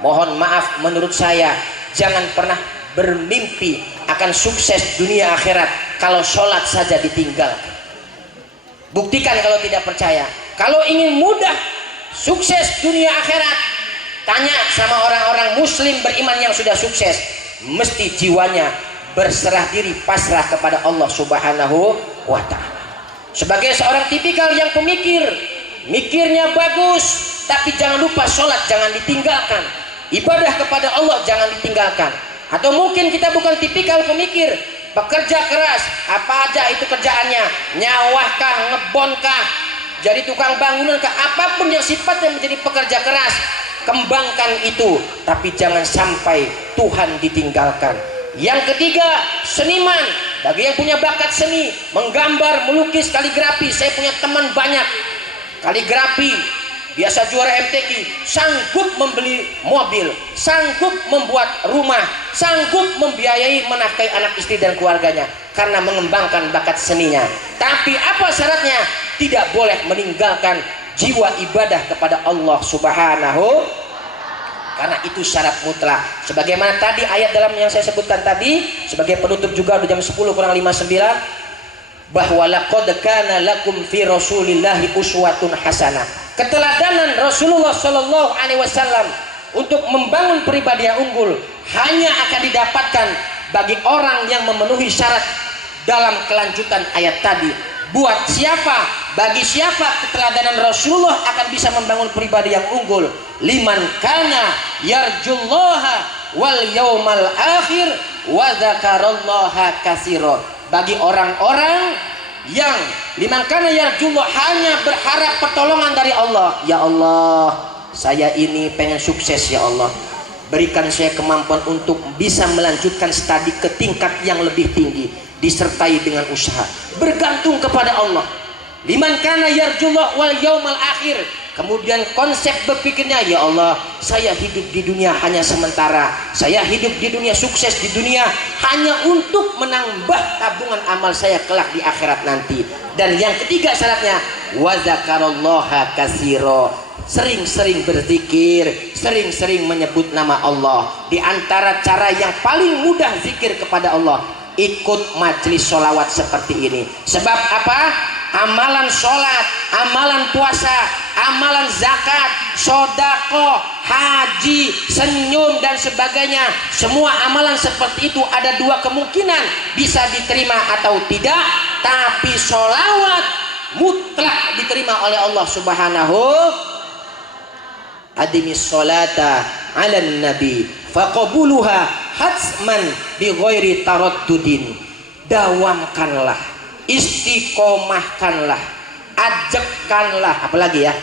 Mohon maaf, menurut saya jangan pernah bermimpi akan sukses dunia akhirat kalau sholat saja ditinggalkan. Buktikan kalau tidak percaya. Kalau ingin mudah sukses dunia akhirat, tanya sama orang-orang muslim beriman yang sudah sukses, mesti jiwanya berserah diri, pasrah kepada Allah Subhanahu wa ta'ala. Sebagai seorang tipikal yang pemikir, mikirnya bagus, tapi jangan lupa sholat jangan ditinggalkan, ibadah kepada Allah jangan ditinggalkan. Atau mungkin kita bukan tipikal pemikir, bekerja keras, apa aja itu kerjaannya, nyawahkah, ngebonkah, jadi tukang bangunankah, apapun yang sifatnya menjadi pekerja keras, kembangkan itu, tapi jangan sampai Tuhan ditinggalkan. Yang ketiga, seniman. Bagi yang punya bakat seni, menggambar, melukis, kaligrafi, saya punya teman banyak kaligrafi, biasa juara MTQ, sanggup membeli mobil, sanggup membuat rumah, sanggup membiayai menafkahi anak istri dan keluarganya karena mengembangkan bakat seninya. Tapi apa syaratnya? Tidak boleh meninggalkan jiwa ibadah kepada Allah Subhanahu, karena itu syarat mutlak. Sebagaimana tadi ayat dalam yang saya sebutkan tadi, sebagai penutup juga udah jam 10 kurang 59, bahwa laqad kana lakum fi rasulillahi uswatun hasanah. Keteladanan Rasulullah Shallallahu Alaihi Wasallam untuk membangun pribadi yang unggul hanya akan didapatkan bagi orang yang memenuhi syarat dalam kelanjutan ayat tadi. Buat siapa? Bagi siapa keteladanan Rasulullah akan bisa membangun pribadi yang unggul? Liman kana yarjullaha wal yaumal akhir wa dzakarallaha katsira. Bagi orang-orang yang liman kana yarjullah, hanya berharap pertolongan dari Allah. Ya Allah, saya ini pengen sukses ya Allah, berikan saya kemampuan untuk bisa melanjutkan studi ke tingkat yang lebih tinggi, disertai dengan usaha, bergantung kepada Allah. Liman kana yarjullah wal yaumal akhir. Kemudian konsep berpikirnya, ya Allah, saya hidup di dunia hanya sementara, saya hidup di dunia, sukses di dunia hanya untuk menambah tabungan amal saya kelak di akhirat nanti. Dan yang ketiga syaratnya, wa dzakarallaha katsira. Sering-sering berzikir, sering-sering menyebut nama Allah. Di antara cara yang paling mudah zikir kepada Allah, ikut majelis sholawat seperti ini. Sebab apa? Amalan sholat, amalan puasa, amalan zakat, sodako, haji, senyum dan sebagainya, semua amalan seperti itu ada dua kemungkinan, bisa diterima atau tidak. Tapi sholawat mutlak diterima oleh Allah Subhanahu. Adimis sholata ala nabi faqabuluha hatsman bi ghairi taraddudin. Dawamkanlah, istiqomahkanlah, ajakkanlah, apalagi ya,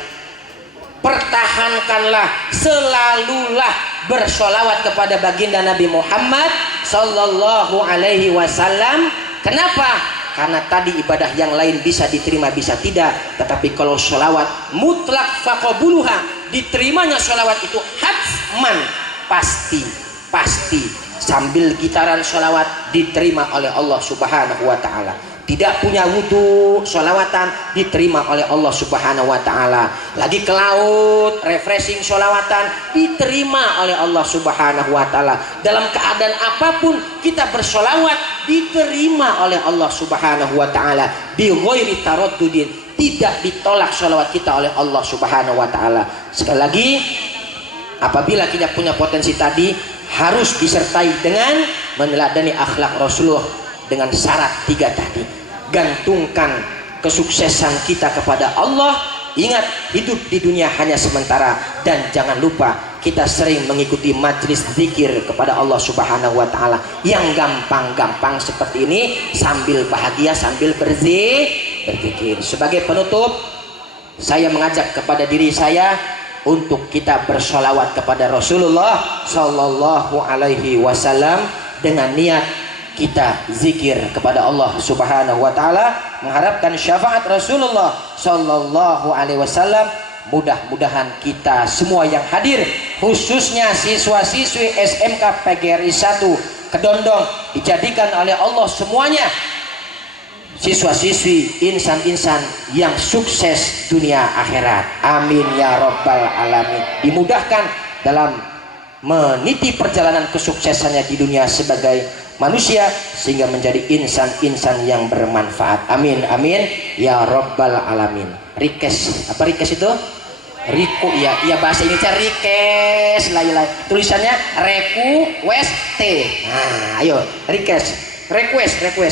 pertahankanlah, selalulah bersolawat kepada baginda Nabi Muhammad Sallallahu Alaihi Wasallam. Kenapa? Karena tadi ibadah yang lain bisa diterima bisa tidak, tetapi kalau solawat mutlak faqabuluha, diterimanya solawat itu hatsman, pasti sambil gitaran solawat diterima oleh Allah Subhanahu wa ta'ala. Tidak punya wudhu, solawatan diterima oleh Allah Subhanahu wa ta'ala. Lagi ke laut, refreshing solawatan diterima oleh Allah Subhanahu wa ta'ala. Dalam keadaan apapun kita bersolawat diterima oleh Allah Subhanahu wa ta'ala. Bi ghairi taraddudin, tidak ditolak solawat kita oleh Allah Subhanahu wa ta'ala. Sekali lagi, apabila kita punya potensi tadi, harus disertai dengan meneladani akhlak Rasulullah dengan syarat tiga tadi. Gantungkan kesuksesan kita kepada Allah. Ingat, hidup di dunia hanya sementara. Dan jangan lupa kita sering mengikuti majlis zikir kepada Allah Subhanahu wa ta'ala yang gampang-gampang seperti ini, sambil bahagia, sambil berzikir. Sebagai penutup, saya mengajak kepada diri saya untuk kita bersolawat kepada Rasulullah Sallallahu Alaihi Wasallam dengan niat kita zikir kepada Allah Subhanahu wa taala, mengharapkan syafaat Rasulullah sallallahu alaihi wasallam. Mudah-mudahan kita semua yang hadir, khususnya siswa-siswi SMK PGRI 1 Kedondong, dijadikan oleh Allah semuanya siswa-siswi insan-insan yang sukses dunia akhirat. Amin ya rabbal alamin. Dimudahkan dalam meniti perjalanan kesuksesannya di dunia sebagai manusia sehingga menjadi insan-insan yang bermanfaat. Amin amin ya rabbal alamin. Rikes, apa rikes itu? Riku, ya bahasa Indonesia rikes lah, tulisannya request. Nah ayo request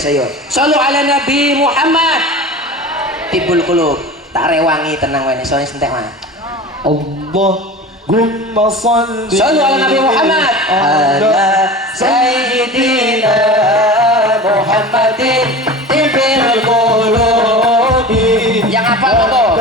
ayo. Shallu ala Nabi Muhammad. Tibul qulub, tak rewangi tenang wae soalnya sentek mah. Allahumma shalli. Shallu ala Nabi Muhammad. Ala sayyidina Muhammadin tibul qulub. Yang apa monggo?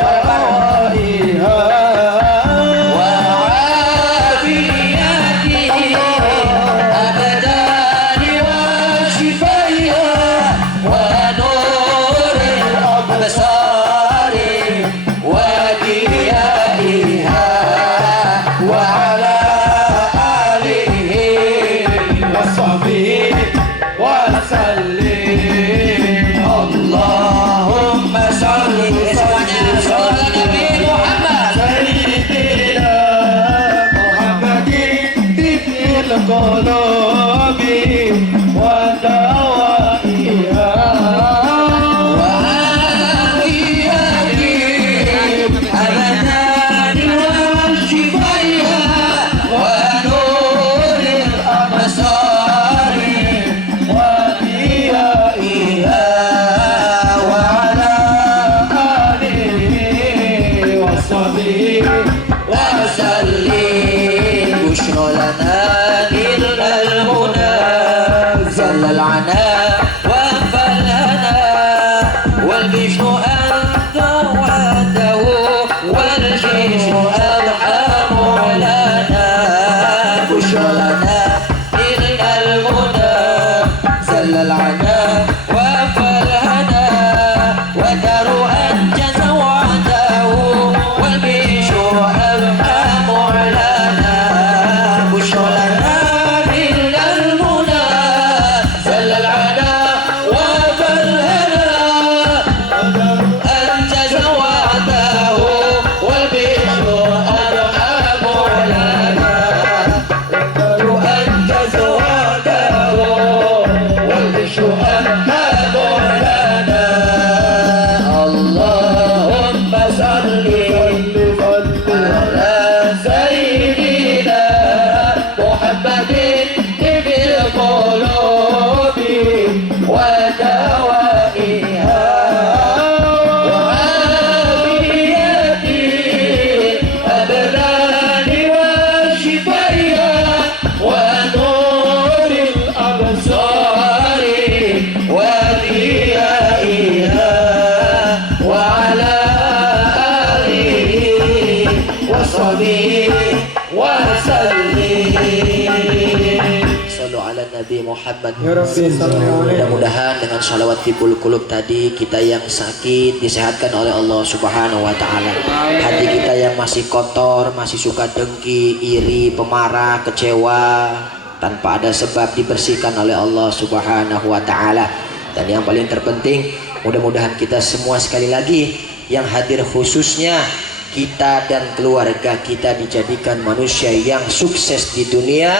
Nabi Muhammad. Mudah-mudahan dengan salawat tibul qulub tadi, kita yang sakit disehatkan oleh Allah Subhanahu wa taala. Hati kita yang masih kotor, masih suka dengki, iri, pemarah, kecewa, tanpa ada sebab dibersihkan oleh Allah Subhanahu wa taala. Dan yang paling terpenting, mudah-mudahan kita semua sekali lagi yang hadir, khususnya kita dan keluarga kita, dijadikan manusia yang sukses di dunia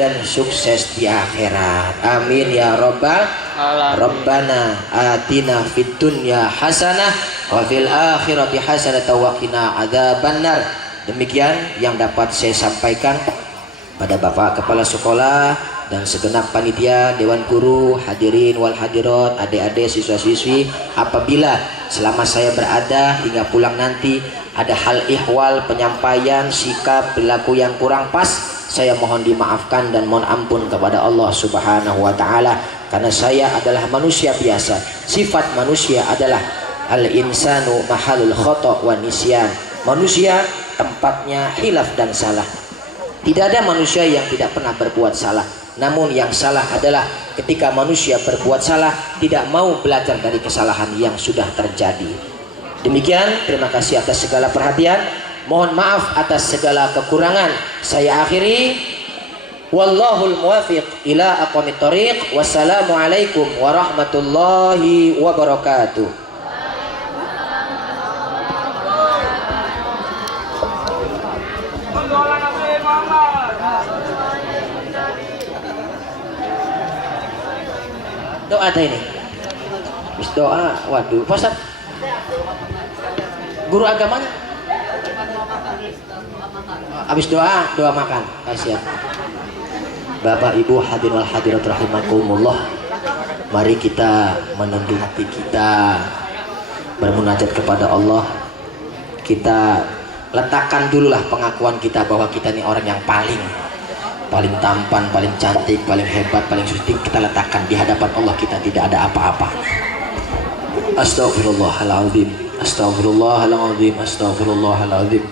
dan sukses di akhirat. Amin ya rabbal alamin. Rabbana atina fid dunya hasanah wa fil akhirati hasanah wa qina adzabannar. Demikian yang dapat saya sampaikan pada Bapak Kepala Sekolah dan segenap panitia, dewan guru, hadirin wal hadirat, adik-adik, siswa-siswi. Apabila selama saya berada hingga pulang nanti ada hal ihwal, penyampaian, sikap, perilaku yang kurang pas, saya mohon dimaafkan dan mohon ampun kepada Allah Subhanahu wa taala, karena saya adalah manusia biasa. Sifat manusia adalah al-insanu mahalul khata' wa nisyan. Manusia tempatnya hilaf dan salah. Tidak ada manusia yang tidak pernah berbuat salah. Namun yang salah adalah ketika manusia berbuat salah tidak mau belajar dari kesalahan yang sudah terjadi. Demikian, terima kasih atas segala perhatian. Mohon maaf atas segala kekurangan. Saya akhiri. Wallahul muwafiq ila aqwamit thoriq. Wassalamualaikum warahmatullahi wabarakatuh. Doa ada ini. Habis doa, waduh, Pak Ustaz. Guru agamanya? Habis doa, doa makan. Kasihan. Bapak Ibu hadirin wal hadirat rahimakumullah. Mari kita menunduk hati kita, bermunajat kepada Allah. Kita letakkan dululah pengakuan kita bahwa kita ini orang yang paling tampan, paling cantik, paling hebat, paling suci. Kita letakkan di hadapan Allah, kita tidak ada apa-apa. Astaghfirullahaladzim, astaghfirullahaladzim, astaghfirullahaladzim.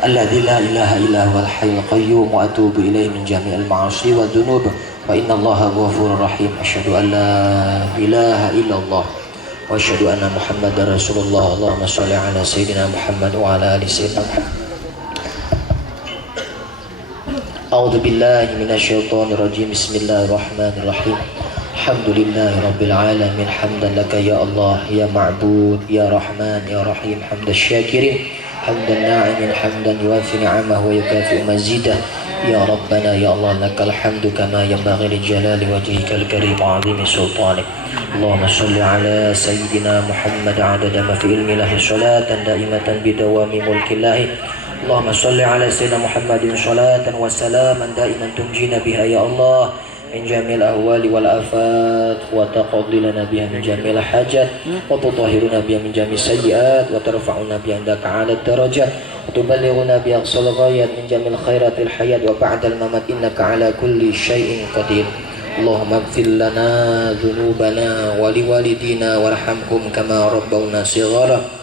Alladzi la ilaha illa huwal hayyul qayyum wa atubu ilaihi min jami'il ma'asi wa dzunub wa innallaha ghafurur rahim. Asyhadu an la ilaha illallah wa asyhadu anna Muhammadar Rasulullah. Allahumma shalli ala sayyidina Muhammad wa ala ali sayyidina Muhammad. A'udzu billahi minasyaitonir rajim. Bismillahirrahmanirrahim. Alhamdulillahi rabbil alamin. Hamdan laka ya Allah ya ma'bud ya Rahman ya Rahim. Hamdan syakirin, hamdan na'imin, hamdan yuwafi ni'amahu wa yukafi'u mazidah. Ya Rabbana ya Allah lakal hamdu kama yanbaghi li jalali wajhikal karim wa 'azimi sultanik. Allahumma shalli ala sayyidina Muhammad 'adada ma fi ilmillahi salatan daimatan bidawami mulkillahi. Allahumma salli ala sayyidina Muhammadin salatan wa salaman daiman tunjina biha ya Allah min jamil ahwali wal afat wa taqaddi lana biha min jamil hajat wa tutahhiruna biha min jamil sayyiat wa tarfa'una biha indaka 'ala darajat wa tuballighuna bi aqsal ghayat min jamil khairatil hayat wa ba'dal mamat innaka 'ala kulli syai'in qadir. Allahumma ighfir lana dhunubana wa liwalidina warhamhum kama rabbawna shighara.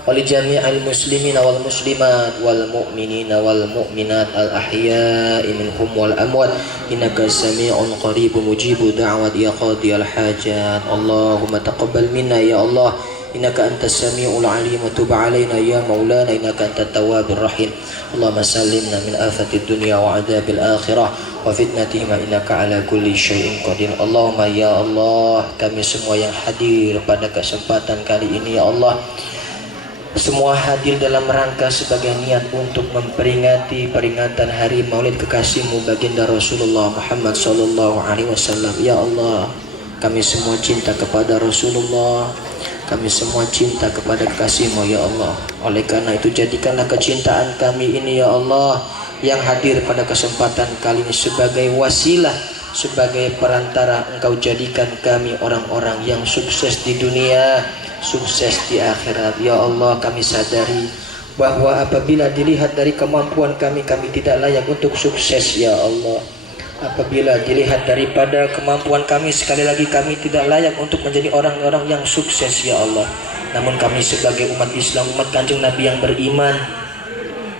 ولجميع المسلمين والمسلمات والمؤمنين والمؤمنات الأحياء منهم والأموات إنك سميع قريب مجيب دعوات يا قاضي الحاجات. اللهم تقبل منا يا الله إنك أنت السميع العليم وتب علينا يا مولانا إنك أنت التواب الرحيم. اللهم سلمنا من آفة الدنيا وعذاب الآخرة وفتنتهما إنك على كل شيء قدير. Allahumma ya Allah, kami semua yang hadir pada kesempatan kali ini ya Allah, semua hadir dalam rangka sebagai niat untuk memperingati peringatan hari Maulid kekasihmu baginda Rasulullah Muhammad sallallahu alaihi wasallam. Ya Allah, kami semua cinta kepada Rasulullah, kami semua cinta kepada kekasihmu ya Allah. Oleh karena itu jadikanlah kecintaan kami ini ya Allah yang hadir pada kesempatan kali ini sebagai wasilah, sebagai perantara. Engkau jadikan kami orang-orang yang sukses di dunia, sukses di akhirat. Ya Allah, kami sadari bahwa apabila dilihat dari kemampuan kami, kami tidak layak untuk sukses ya Allah. Apabila dilihat daripada kemampuan kami, sekali lagi kami tidak layak untuk menjadi orang-orang yang sukses ya Allah. Namun kami sebagai umat Islam, umat Kanjeng Nabi yang beriman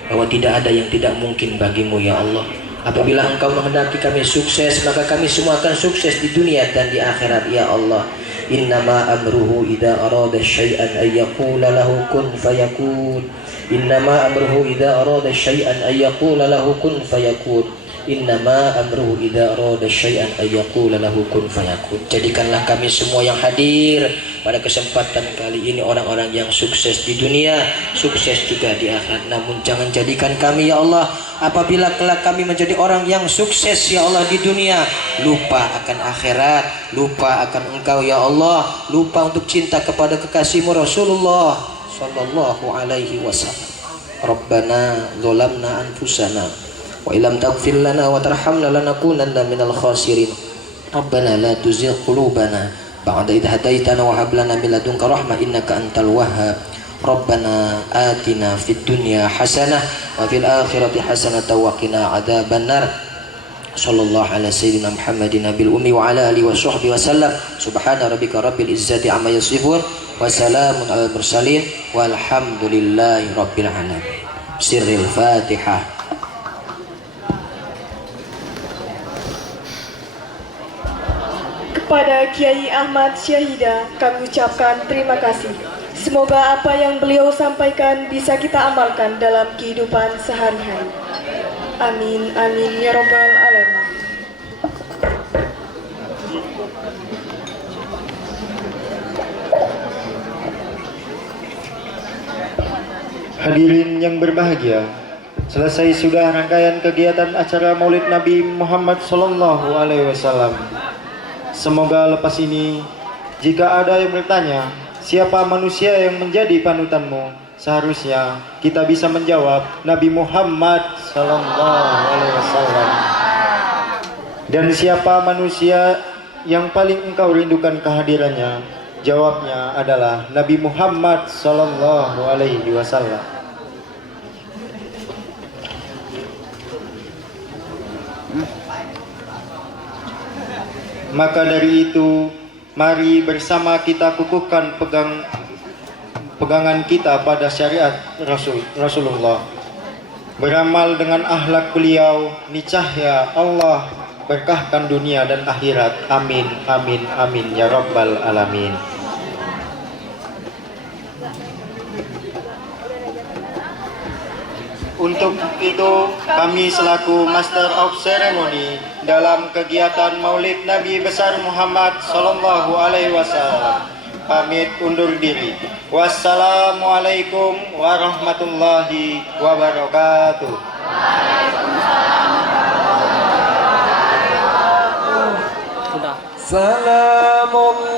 bahwa tidak ada yang tidak mungkin bagimu ya Allah. Apabila engkau menghendaki kami sukses, maka kami semua akan sukses di dunia dan di akhirat ya Allah. Innama amruhu idza arada syai'an ay yaqula lahu kun fayakun. Innama amruhu idza arada syai'an ay yaqula lahu kun fayakun. Innama amruhu idza arada syai'an ay yaqula lahu kun fayakun. Jadikanlah kami semua yang hadir pada kesempatan kali ini orang-orang yang sukses di dunia, sukses juga di akhirat. Namun jangan jadikan kami ya Allah, apabila kelak kami menjadi orang yang sukses ya Allah di dunia, lupa akan akhirat, lupa akan Engkau ya Allah, lupa untuk cinta kepada kekasihmu Rasulullah sallallahu alaihi wasallam. Rabbana dzalamna anfusana wa illam taghfir lana wa tarhamna lanakunanna minal khasirin. Rabbana la tuzigh qulubana ba'da idh hadaitana wa hab lana min ladunka rahmah innaka antal wahhab. Rabbana atina fid dunya hasanah wa fil akhirati hasanah wa qina adzabannar. Sallallahu ala sayyidina Muhammadin nabil ummi wa ala alihi wa sahbihi wasallam. Subhana rabbika rabbil izzati amma yasifun wa salamun alal mursalin walhamdulillahi rabbil alamin. Sirril Fatihah. Kepada Kiai Ahmad Syahida kami ucapkan terima kasih. Semoga apa yang beliau sampaikan bisa kita amalkan dalam kehidupan sehari-hari. Amin, amin, ya Rabbal Alamin. Hadirin yang berbahagia, selesai sudah rangkaian kegiatan acara Maulid Nabi Muhammad Sallallahu Alaihi Wasallam. Semoga lepas ini, jika ada yang bertanya, siapa manusia yang menjadi panutanmu? Seharusnya kita bisa menjawab Nabi Muhammad Sallallahu Alaihi Wasallam. Dan siapa manusia yang paling engkau rindukan kehadirannya? Jawabnya adalah Nabi Muhammad Sallallahu Alaihi Wasallam. Maka dari itu, mari bersama kita kukuhkan pegangan kita pada syariat Rasulullah. Beramal dengan akhlak beliau, niscaya Allah berkahkan dunia dan akhirat. Amin, amin, amin, ya Rabbal Alamin. Untuk itu, kami selaku Master of Ceremony dalam kegiatan Maulid Nabi Besar Muhammad Sallallahu Alaihi Wasallam pamit undur diri. Wassalamualaikum warahmatullahi wabarakatuh. Salamullah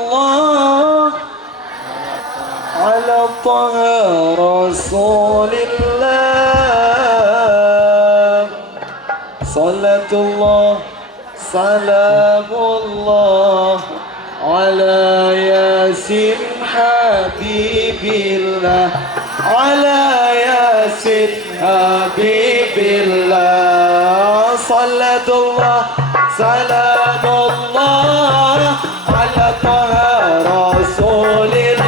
ala Taha Rasulillah. Salatullah, salamullah ala Yasin Habibillah, ala Yasin Habibillah. Salatullah, salamullah ala Taha Rasulillah.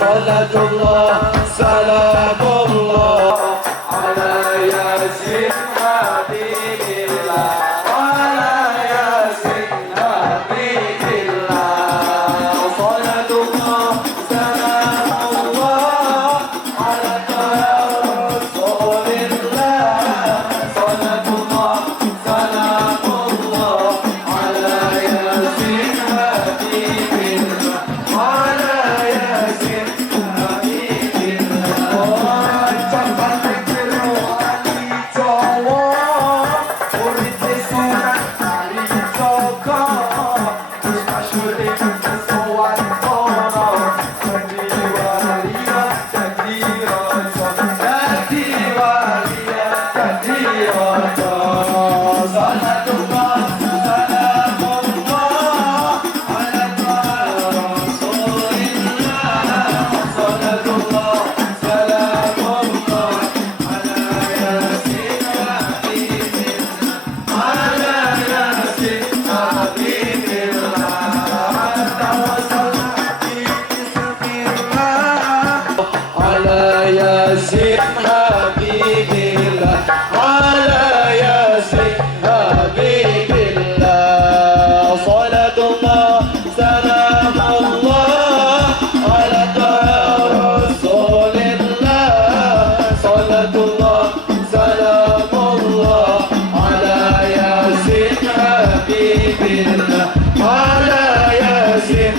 Salatullah, salamullah ala Yasin Habibillah, ala Yasin Habibillah. Salatullah, salamullah ala Taha Rasulillah. Salatullah, salamullah ala Yasin Habibillah, ala Yasin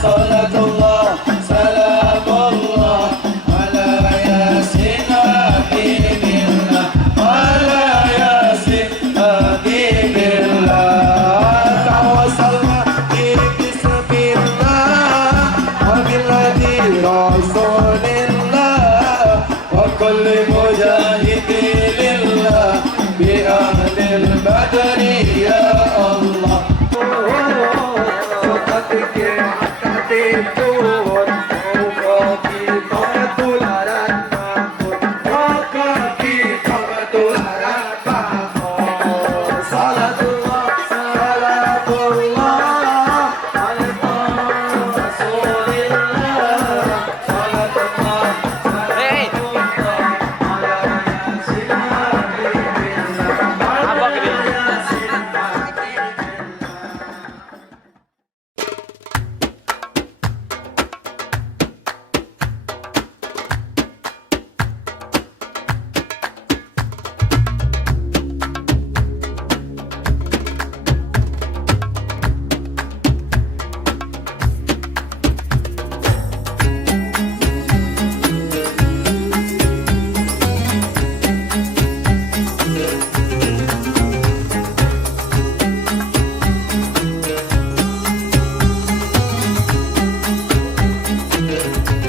Salatullah, salamullah ala Amin.